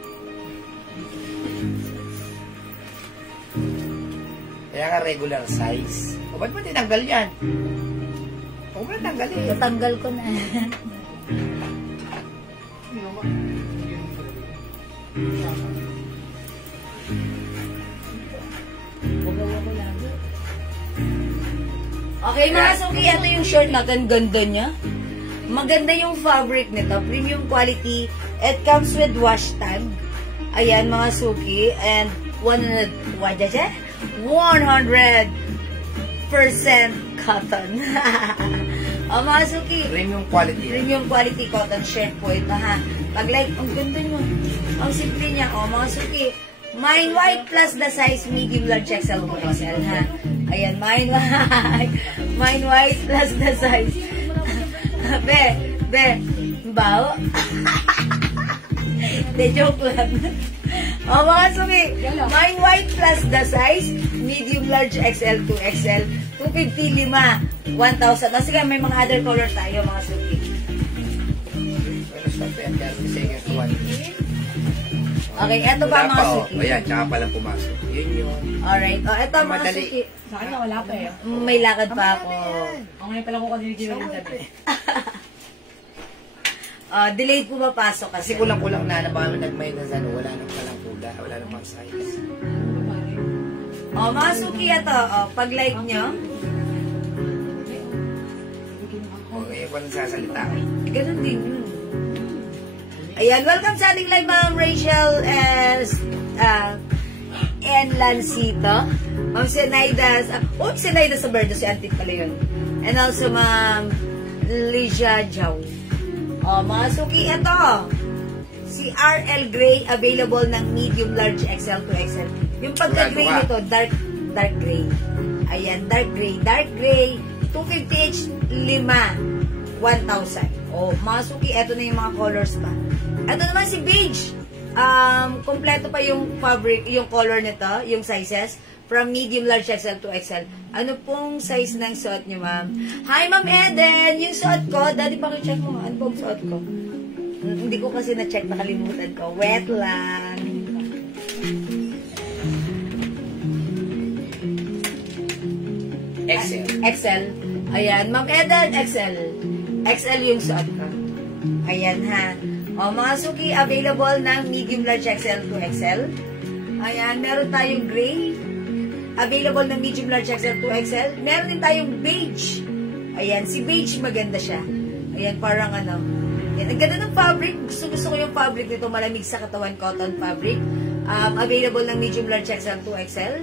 Kaya ka regular size. O, ba't mo tinanggal yan? O, ba't tanggalin? Natanggal ko na. Okay, mga suki, ito yung shirt natin. Ganda niya. Maganda yung fabric nito. Premium quality. It comes with wash tag. Ayan, mga suki. And 100% cotton. O, mga suki. Premium quality. Premium quality cotton shirt po ito, ha. Pag like, ang ganda nyo. Ang simple niya. O, mga suki. Mine white plus the size medium, large, XL, 2XL, ha. Ayan, mine white. Mine white plus the size. Be, bao. De, joke lang. O, mga suki. Mine white plus the size medium, large, XL, 2XL, 250, 5, 1,000. O, sige, may mga other color tayo, mga suki. Pero sa 30 seconds, 1. Okay, eto pa, mga suki. Ayan, tsaka palang pumasok. Yun yung... Alright. O, eto, mga Madali. suki. Sa akin na wala pa eh. May lakad pa ako. Ang ngayon pala ko kanina ng gabi. Delayed pumapasok kasi. Kasi kulang-kulang na naman nag-may na ano, wala nang palang kuda, wala nang pang size. O, mga suki, eto. O, pag-like nyo. O, ngayon ko nang sasalita. Ganun din yun. Ayan, welcome sa ating live, Ma'am Rachel and Lancito. Ma'am Zenaida, Zenaida sa Berdo, si Auntie pala yun. And also, Ma'am Ligia Jau. O, mga suki, ito. Si RL Gray, available ng medium, large, XL to XL. Yung pagka-gray nito, dark gray. Ayan, dark gray, 250H, 5, 1,000. O, mga suki, ito na yung mga colors pa. Ito naman si beige. Kompleto pa yung fabric, yung color nito, yung sizes. From medium, large, XL to XL. Ano pong size ng suot niyo, ma'am? Hi, Ma'am Eden! Yung suot ko, daddy, pakicheck mo. Ano pong suot ko? Hindi ko kasi na-check, nakalimutan ko. Wet lang. XL. Ayan, Ma'am Eden, XL. XL yung suot ko. Ayan, ha. O, mga suki, available ng medium, large, XL to XL. Ayan, meron tayong gray. Available ng medium, large, XL to XL. Meron din tayong beige. Ayan, si beige maganda siya. Ayan, parang ano. Ayan, ang ganda ng fabric. Gusto ko yung fabric nito. Malamig sa katawan, cotton fabric. Available ng medium, large, XL to XL.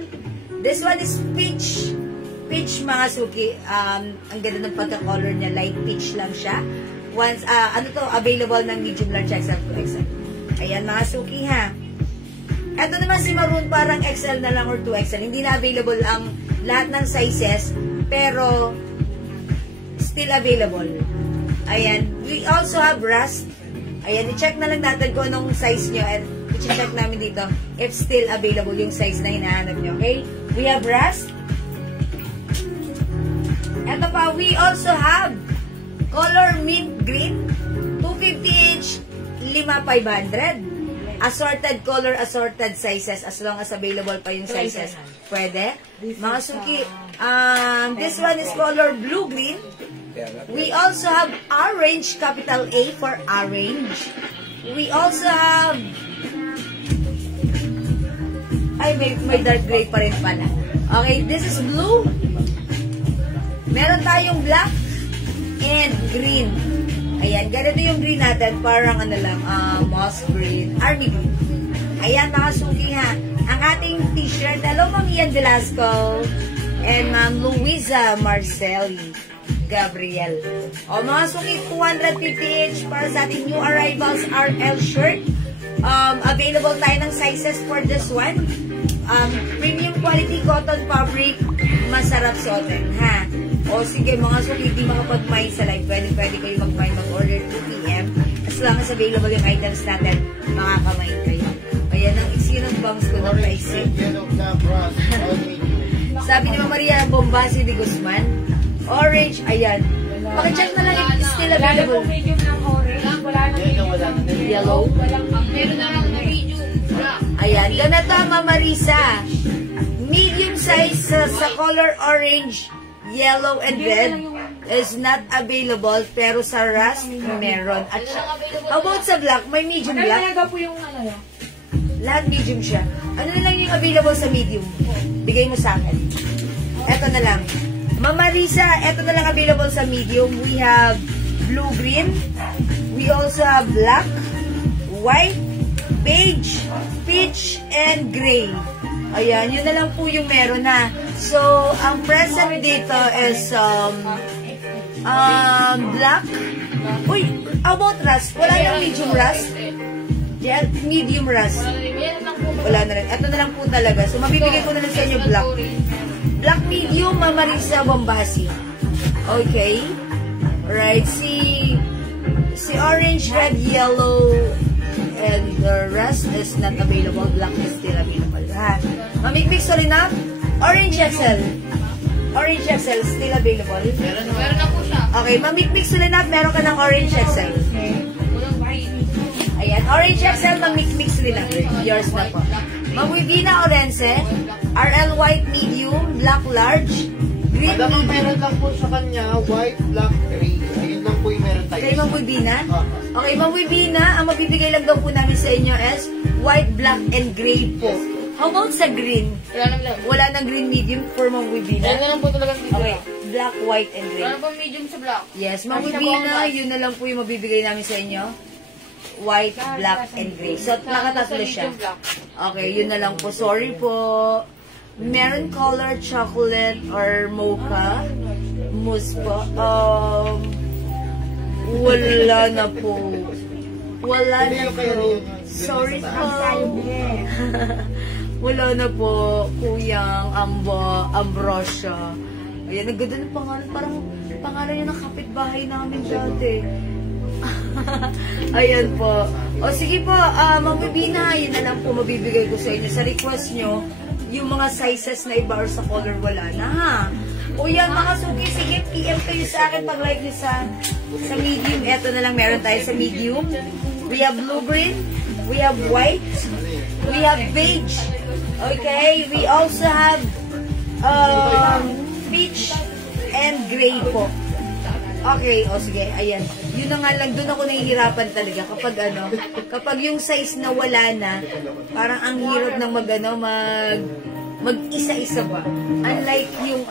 This one is peach. Peach, mga suki. Ang ganda ng pagka-color niya. Light peach lang siya. Once, available ng medium, large, XL to XL. Ayan, mga suki, ha. Ito naman si maroon, parang XL na lang or 2XL. Hindi na available ang lahat ng sizes, pero still available. Ayan. We also have rust. Ayan, i-check na lang natin kung anong size nyo at i-check namin dito if still available yung size na hinahanap nyo. Okay? We have rust. Ito pa, we also have color mint green, 250 each, 5,500. Assorted color, assorted sizes, as long as available pa yung sizes. Pwede. Mga suki, this one is color blue-green. We also have orange, capital A for orange. We also have... Ay, may dark gray pa rin pala. Okay, this is blue. Meron tayong black and green. Ayan, ganito yung green natin. Parang ano lang, moss green, army green. Ayan, mga suki ha. Ang ating t-shirt, hello Ma'am Ian Velasco and Ma'am Luisa Marcelli Gabriel. O mga suki, 250 each para sa ating new arrivals RL shirt. Available tayo ng sizes for this one. Premium quality cotton fabric, masarap suotin, ha? O sige, mga suki, di makapag-mine sa live. Pwede kayo mag-mine, mag-order 2 p.m. As long as available yung items natin, makaka-mine kayo. Ayan, ang iksinong bangs ko ng paisip. Sabi ni Maria Bombasi de Guzman, orange, ayan. Pakicheck na lang yung still available. Wala na medium ng orange. Wala na medium. Yellow. Meron na lang medium black. Ayan, ganito Mama Marisa. Medium size sa color orange, yellow and red is not available, pero sa rust meron. At how about sa black? May medium black? Talaga po yung ano yun. Lahat medium siya. Ano na lang yung available sa medium? Bigay mo sa akin. Eto na lang. Mama Risa, eto na lang available sa medium. We have blue-green. We also have black, white, beige, peach, and gray. Ayan, yun na lang po yung meron na. So, ang present dito is black. Uy, about rust. Wala yung medium rust? Yeah, medium rust. Wala na rin. Ito na lang po talaga. So, mabibigay ko na lang sa inyo black. Black medium, Mama Risa Bombasi. Okay. Right. Si orange, red, yellow, and the rest is not available. Black is still available. Ha? Mamimix ulit na. Orange XL. Orange XL still available. Meron na po siya. Okay, mamimix ulit na. Meron ka ng orange XL. Walang white. Ayan, orange XL, mamimix ulit na. Yours na po. Mawibina Orense, RL white medium, black large, green Madam, medium. meron lang po sa kanya, white, black, gray. Ayun lang po yung meron tayo. Kay Ma'am Wibina? Okay, Ma'am Wibina, ang mabibigay lang daw po namin sa inyo is white, black, and gray po. How about sa green? Wala na black. Wala nang green medium for Ma'am Wibina? Meron na lang po talagang medium. Okay, black, white, and Wala gray. na po medium sa black. Yes, Ma'am Wibina, yun na lang po yung mabibigay namin sa inyo. White, black, and gray. So, nakatatlo siya. Okay, yun na lang po. Sorry po. Meron color chocolate or mocha. Mousse po. Wala na po. Wala na po. Sorry po. Wala na po. Kuyang Ambrosio. Ayan, nagganda ng pangalan. Parang pangalan yun ng kapitbahay namin dati. Ayan po. O sige po, Ma'am Bibina, yun na lang po mabibigay ko sa inyo. Sa request nyo, yung mga sizes na iba or sa color wala na ha. O yan mga suki, sige, PM kayo sa akin pag like nyo sa medium. Eto na lang meron tayo sa medium. We have blue-green, we have white, we have beige. Okay, we also have peach and gray po. Okay, o sige, ayan. Yun na nga lang, doon ako nahihirapan talaga kapag yung size na wala na, parang ang hirap ng mag-isa-isa ba. Unlike yung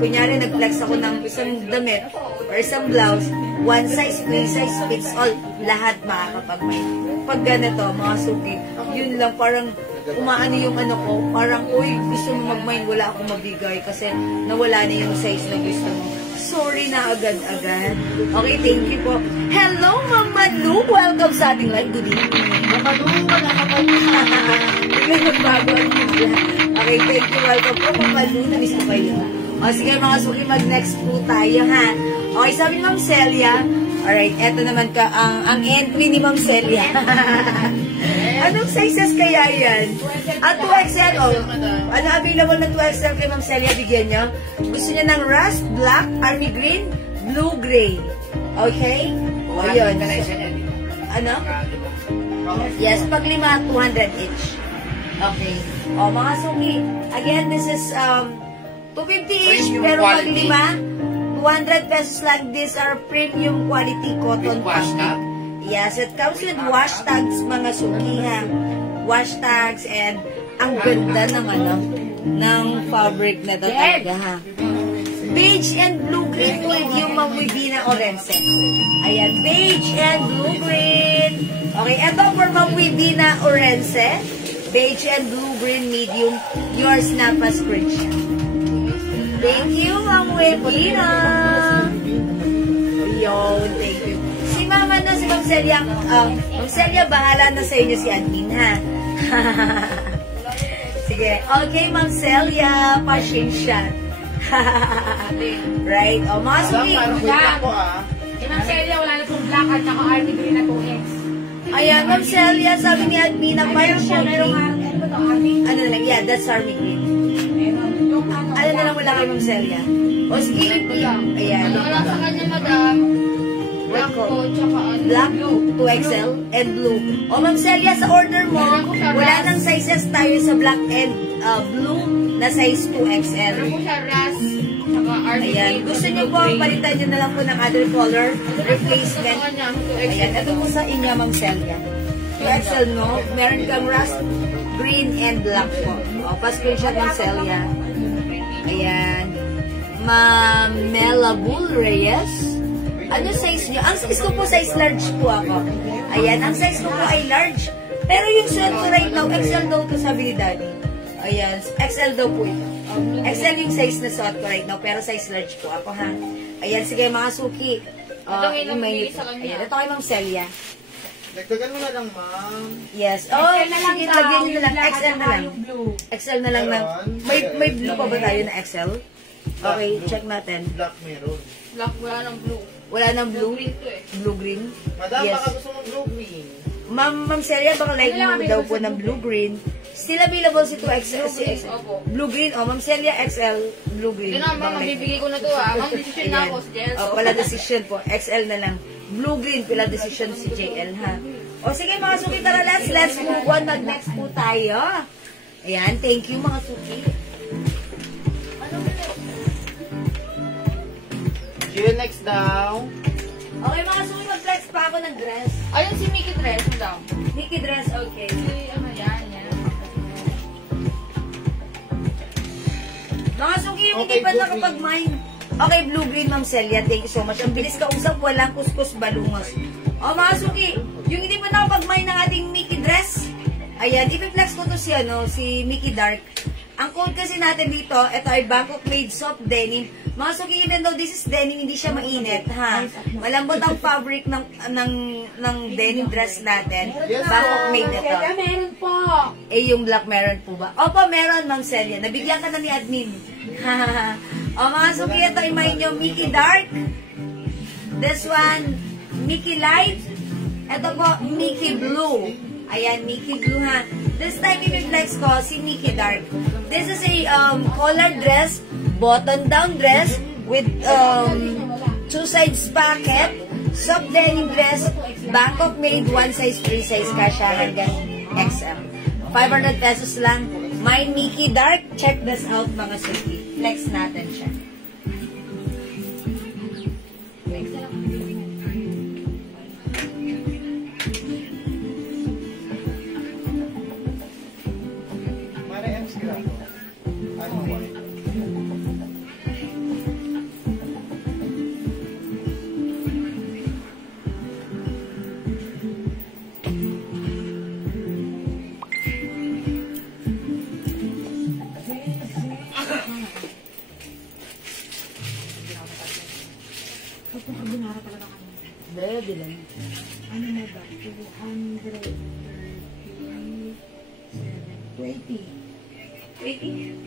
kunyari nag-flex ako ng isang damit or isang blouse, one size, three size fits all, lahat makakapag-may. Pag ganito, mga suki, yun lang, parang umaano yung ko, parang, uy, gusto mo mag-mine, wala akong mabigay kasi nawala na yung size na gusto mo. Sorry na agad-agad. Okay, thank you po. Hello, Mama Lu! Welcome sa ating live. Good evening. Mama Lu, wala ka pa Bigla nagbago ang bigla. Okay, thank you. Welcome po, Mama Lu. Namiss ko kayo. O, sige mga suki, mag-next po tayo, ha? Okay, sabi ni Ma'am Celia. Alright, eto naman ang entry ni Ma'am Celia. Anong sizes kaya yan? 2XL, oh. Ano available na 2XL kay Ma'am Celia? Bigyan nyo. Gusto niya ng rust, black, army green, blue, gray. Okay? O, yun. Ano? Yes, pag 5, 200 each. Okay. O, mga suki. Again, this is 250 each, Premium pero pag quality. 5, 200 pesos lang. These are premium quality cotton With wash tag? Yes, it comes with wash tags, mga suki, ha. Wash tags, and ang ganda ng ng fabric na talaga, ha. Beige and blue green medium Ma'am Wibina Orense. Ayan, beige and blue green. Okay, eto for Ma'am Wibina Orense. Beige and blue green medium. Yours na pa screenshot. Thank you, Ma'am Wibina. Yun, thank you. Si Mama na, si Ma'am Celia. Ma'am Celia, bahala na sa inyo si admin, ha? Sige. Okay, Ma'am Celia, pa-screenshot. Right? O, mga suki. Ma'am Celia, wala na pong black at saka RT green na 2X. Ayan, Ma'am Celia, sabi ni admin na mayroon siya. Merong ano ba ito? Army? Ano na lang? Yeah, that's Army Green. Meron. Yung ano? Ano na lang wala kay Ma'am Celia? O, sige. Ayan. Wala sa kanya, madam. Black Black po, tsaka ano. Black, 2XL, and blue. O, Ma'am Celia, sa order mo, wala nang sizes tayo sa black and blue na size 2XL. Meron po siya ras, tsaka RT. Ayan. Gusto niyo po, palitan niyo na lang po ng other color replacement. Ayan. Ito po sa inyo, Ma'am Celia. 2XL, no? Meron kang rust, green, and black po. O, pa-screenshot Ma'am Celia. Ayan. Ma'am Melabul Reyes. Ano size niyo? Ang size ko po, size large po ako. Ayan. Ang size ko po ay large. Pero yung suot ko right now, XL daw to sabi ni Daddy. Ayan. XL daw po ito. XL yung size na suot ko right now, pero size large po ako, ha? Ayan, sige mga suki. Ito yung yung nabili sa kanya. Ayan, ito kay Ma'am Celia. Nagdagan mo na lang, ma'am. Yes. Oh, XL na lang sige, daw, lagyan nyo na yung lang. black at XL na saka lang. yung blue. XL na lang ng... May blue pa ba tayo na XL? Okay, check natin. Black meron. Black, wala ng blue. Wala nang blue? Green to eh. Blue-green? Madam, Yes. baka gusto mong blue green. Ma'am Celia, baka like mo daw po ng blue-green. Still available si 2XL. Si XL. Opo. Blue-green. Oh, Ma'am Celia, XL, blue-green. Ito na, ma'am, mabibigay ko na to ah. Ma'am, decision na ako si JL. Oh, pala decision po. XL na lang. Blue-green, pala decision si JL, ha? O, sige mga suki, tara, let's move on. Mag-next po tayo. Ayan, thank you mga suki. Chill next daw. Okay mga suki, mag-flex pa ako ng dress. Ayun si Mickey Dress, madam. Nikki dress, okay. Si, ano yan. Mga suki, yung Okay, hindi pa blue-green. nakapag-mine. Okay, blue-green, Ma'am Celia. Thank you so much. Ang bilis kausap, walang kuskus balungos. O, mga suki, yung hindi pa nakapag-mine ng ating Mickey dress, ayan, i-flex ko to si Mickey Dark. Ang code kasi natin dito, ito ay Bangkok Made Soft Denim. Mga suki, even though this is denim, hindi siya mainit, ha? Malambot ang fabric ng denim dress natin. Bangkok Made ito. Kaya meron po. Eh, yung black meron po ba? Opo, meron, Ma'am Celia. Nabigyan ka na ni admin. O, mga suki, ito ay may nyo, Mickey Dark. This one, Mickey Light. Ito po, Mickey Blue. Ayan, Mickey Blue, ha. This time, i-flex ko si Mickey Dark. This is a collar dress, button-down dress with two sides pocket, soft denim dress, Bangkok made, one size, free size, kasha hanggang XL. 500 pesos lang. My Mickey Dark, check this out mga suki. Flex natin siya. Mara M's grado. Ano white? Baby lang. Ano na ba? 230. 20. 20.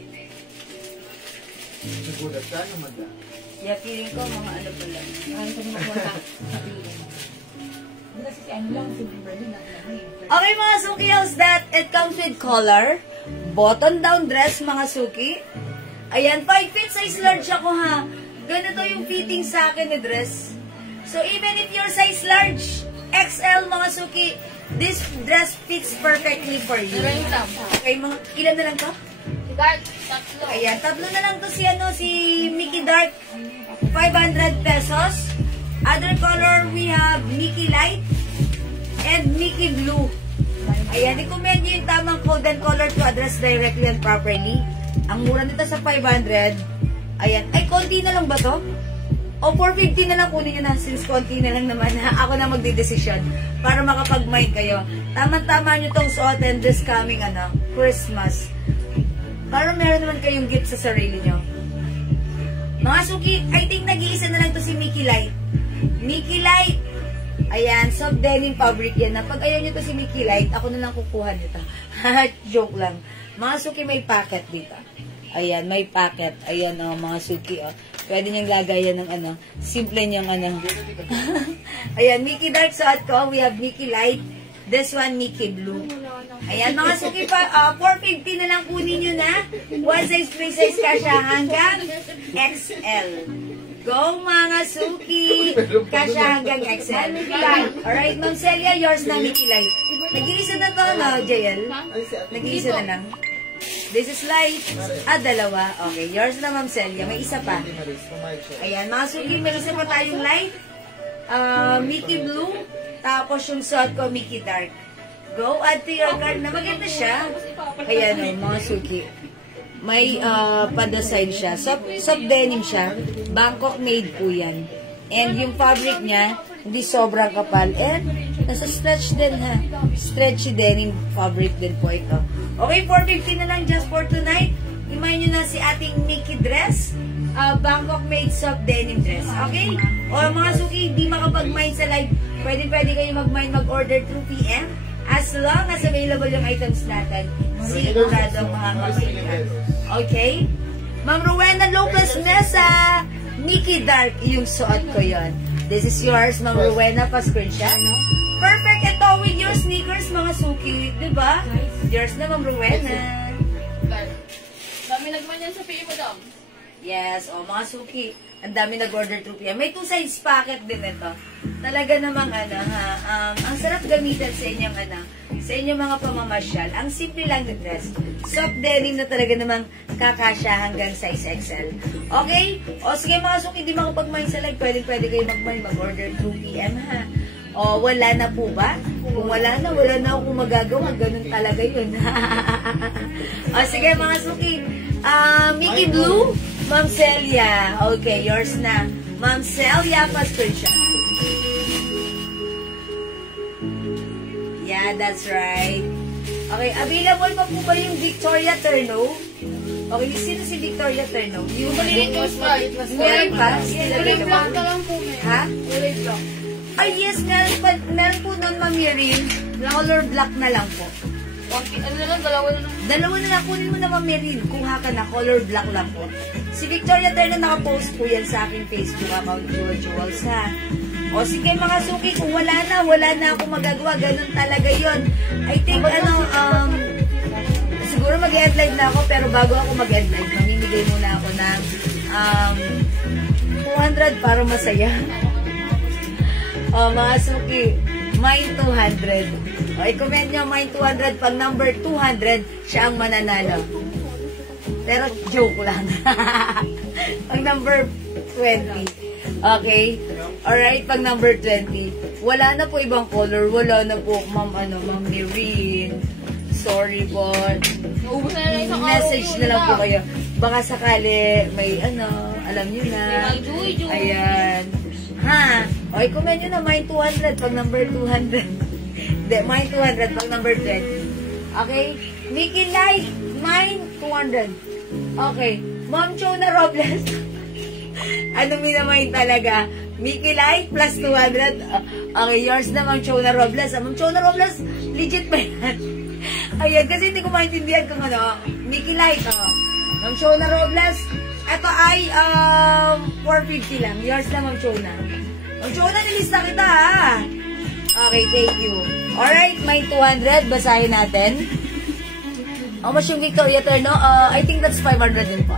Nagulat ka na, madam. Yeah, feeling ko mga ano pa lang. Ano ka naman kuha sa piling. Kasi si ano lang, si Berlin na Okay mga suki, how's that? It comes with collar, button-down dress mga suki. Ayan, 5 feet size large ako ha. Ganito yung fitting sa akin na dress. So even if your size large, XL mga suki, This dress fits perfectly for you. Meron lang. Okay, mga ilan na lang to? Dark, tatlo. Ayan, tatlo na lang to si Mickey Dark. 500 pesos. Other color, we have Mickey Light and Mickey Blue. Ayan, i-comment nyo yung tamang code and color to address directly and properly. Ang mura nito sa 500. Ayan. Ay, konti na lang ba to? O 450 na lang kunin nyo na since konti na lang naman. Ako na magdidesisyon para makapag-mind kayo. Tama-tama nyo tong suotin this coming Christmas. Para meron naman kayong gift sa sarili nyo. Mga suki, I think nag-iisa na lang to si Mickey Light. Mickey Light. Ayan, soft denim fabric yan. Pag ayaw nyo to si Mickey Light, ako na lang kukuha nito. Joke lang. Mga suki, may packet dito. Ayan, may packet. Ayan, mga suki, Pwede niyang lagayan ng simple niyang Ayan, Mickey Dark suot ko. We have Mickey Light. This one, Mickey Blue. Ayan, mga suki pa, 450 na lang kunin nyo na. One size, 3 size kasha hanggang XL. Go, mga suki! Kasha hanggang XL. Alright, Ma'am Celia, yours na, Mickey Light. Nag-iisa na to, no, JL? Nag-iisa na lang. This is light. Dalawa. Okay, yours na, Ma'am Celia. May isa pa. Ayan, mga suki, may isa pa tayong light. Mickey Blue. Tapos yung suot ko, Mickey Dark. Go, add to your card na maganda siya. Ayan, mga suki. May pa-design siya. Soft denim siya. Bangkok made po yan. And yung fabric niya, hindi sobrang kapal. And nasa stretch din ha. Stretchy denim fabric din po ito. Okay, 450 na lang just for tonight. Imayin nyo na si ating Mickey dress. Bangkok made soft denim dress. Okay? O mga suki, hindi makapag-mind sa live. Pwede kayo mag-mind, mag-order through PM. As long as available yung items natin. Sigurado makakapagpilihan. Okay? Ma'am Rowena Lopez Mesa. Mickey Dark yung suot ko yon. This is yours, Ma'am Rowena. Pa-screenshot. Perfect ito with your sneakers, mga suki. Diba? Yours na, Ma'am Rowena. Dami nagman yan sa PM, madam. Yes, mga suki. Ang dami nag-order through PM. May 2 size packet din ito. Talaga namang ang sarap gamitin sa inyong sa inyong mga pamamasyal. Ang simple lang na dress. Soft denim na talaga namang kakasya hanggang size XL. Okay? O sige mga suki, hindi makapag-mind sa live. Pwede kayo mag-order through PM ha. O wala na po ba? Kung wala na akong magagawa. Ganun talaga yun. O sige mga suki. Mickey Blue, Ma'am Celia. Okay, yours na. Ma'am Celia, pa-screenshot. Yeah, that's right. Okay, available pa po ba yung Victoria Terno? Okay, sino si Victoria Terno? Yung Malilitos pa. Meron pa? Still Kulay black available? na lang po, may. Ha? Kulay black. Ay, yes, meron po nun, Ma'am Mirin. Color black na lang po. Ano na lang, dalawa na lang. Dalawa na lang, kunin mo na, Ma'am Mirin. Kuha ka na, color black lang po. Si Victoria Terno nakapost po yan sa aking Facebook account, Jewels, ha? O sige mga suki, kung wala na ako magagawa, ganun talaga yon. I think siguro mag-end live na ako, pero bago ako mag-end live, mamimigay muna ako ng 200 para masaya. O mga suki, mine 200. O i-comment nyo, mine 200, pag number 200, siya ang mananalo. Pero joke lang. Pag number 20. Okay? Alright, pag number 20. Wala na po ibang color. Wala na po, Ma'am Mirin. Sorry po. Naubos na lang isang Message na lang po kayo. Baka sakali, may alam nyo na. May juy. Ayan. Ha? O, i-comment nyo na, mine 200 pag number 200. Hindi, mine 200 pag number 20. Okay? Mickey Light, mine 200. Okay. Ma'am Chona Robles. Minamain talaga? Mickey Light plus 200. Okay, yours na, Ma'am Chona Robles. Ma'am Chona Robles, legit ba yan? Ayan, kasi hindi ko maintindihan kung Mickey Light, Ma'am Chona Robles, ito ay 450 lang. Yours na, Ma'am Chona. Ma'am Chona, nilista kita, ha? Okay, thank you. Alright, may 200. Basahin natin. How much yung Victoria Terno? I think that's 500 din po.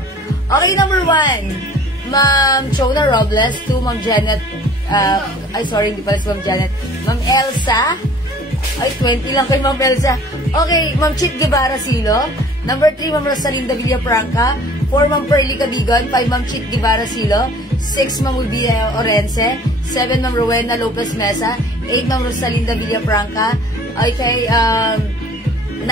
Okay, number 1. Ma'am Chona Robles. 2, Ma'am Janet. Sorry, hindi pala si Ma'am Janet. Ma'am Elsa. Ay, 20 lang kay Ma'am Elsa. Okay, Ma'am Chit Guevara Silo. Number 3, Ma'am Rosalinda Villafranca. 4, Ma'am Pearly Cabigon. 5, Ma'am Chit Guevara Silo. 6, Ma'am Ubia Orense. 7, Ma'am Rowena Lopez Mesa. 8, Ma'am Rosalinda Villafranca. Okay, 9,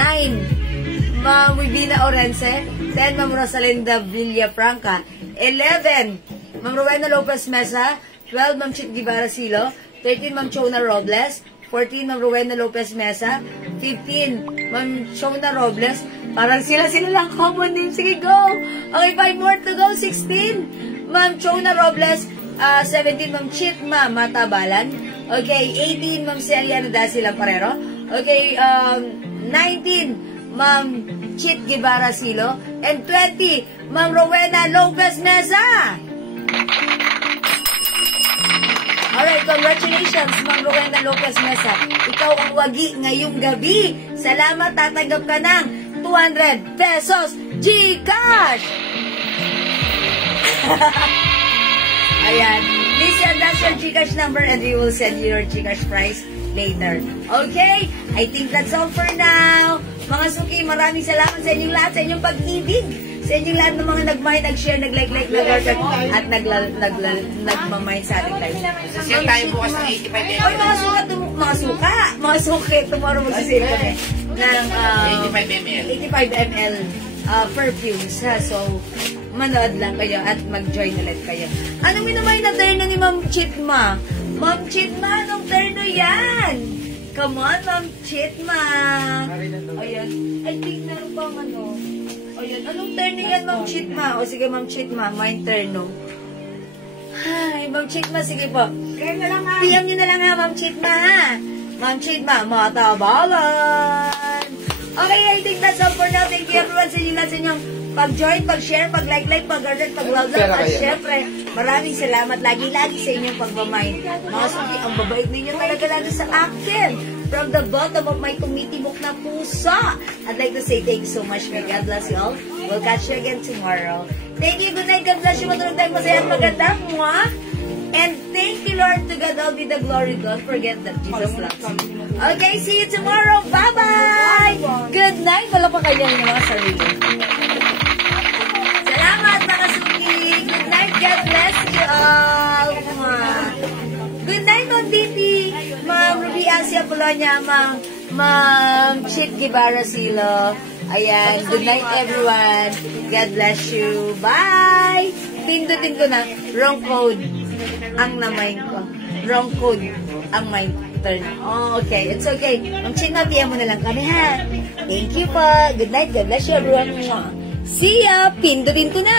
Ma'am Ubina Orense. 10, Ma'am Rosalinda Villafranca. 11, Ma'am Rowena Lopez Mesa. 12, Ma'am Chit Guevara Silo. 13, Ma'am Chona Robles. 14, Ma'am Rowena Lopez Mesa. 15, Ma'am Chona Robles. Parang sila lang common name. Sige, go! Okay, 5 more to go. 16, Ma'am Chona Robles. 17, Ma'am Chitma Matabalan. Okay, 18, Ma'am Celia Nadasi Lamparero. Okay, 19, Ma'am Chit Guevara Silo. And 20, Ma'am Rowena Lopez Mesa. Alright, congratulations, Ma'am Rowena Lopez Mesa. Ikaw ang wagi ngayong gabi. Salamat, tatanggap ka ng 200 pesos GCash! Ayan. Please send us your GCash number and we will send you your GCash prize later. Okay? I think that's all for now. Mga suki, maraming salamat sa inyong lahat, sa inyong pag-ibig. Sa inyong lahat ng mga nag-mind, nag-share, nag-like, nag-heart, at nag-mind sa ating live. Sasale tayo bukas ng 85 ml. Oy, mga suki, tomorrow magsisale kami ng 85 ml. 85 ml perfumes, ha? So, manood lang kayo at mag-join ulit kayo. Anong minamay na terno ni Ma'am Chitma? Ma'am Chitma, anong terno yan? Come on, Ma'am Chitma. Ayan. I think naroon pang ano. Ayan. Anong terno yan, Ma'am Chitma? O sige, Ma'am Chitma, may terno. Ay, Ma'am Chitma, sige po. PM nyo na lang ha, Ma'am Chitma, ha? Ma'am Chitma, Matabalan. Okay, I think that's all for now. Thank you everyone sa inyo, sa inyong pag-join, pag-share, pag-like, pag-order, pag-love, at syempre, maraming salamat lagi-lagi sa inyong pag-mind. Mga suki, ang babait ninyo talaga lagi sa akin. From the bottom of my tumitibok na puso. I'd like to say thank you so much. May God bless you all. We'll catch you again tomorrow. Thank you. Good night. God bless you. Matulog tayong masaya at maganda. Mwah! And thank you, Lord. To God all be the glory. Don't forget that Jesus loves you. Okay, see you tomorrow. Bye-bye! Good night. Wala pa kayo ng mga sarili. Salamat, mga suki. Good night. God bless you all. Good night, Ma'am Diti. Ma'am Ruby Asia Polonia. Ma'am Chit Guevara Silo. Ayan. Good night, everyone. God bless you. Bye! Pindutin ko na. Wrong code ang namain ko. Wrong code ang my turn. Oh, okay. It's okay. Ma'am Chit, PM mo na lang kami, ha? Thank you po. Good night. God bless you, everyone. See ya! Pindutin ko na!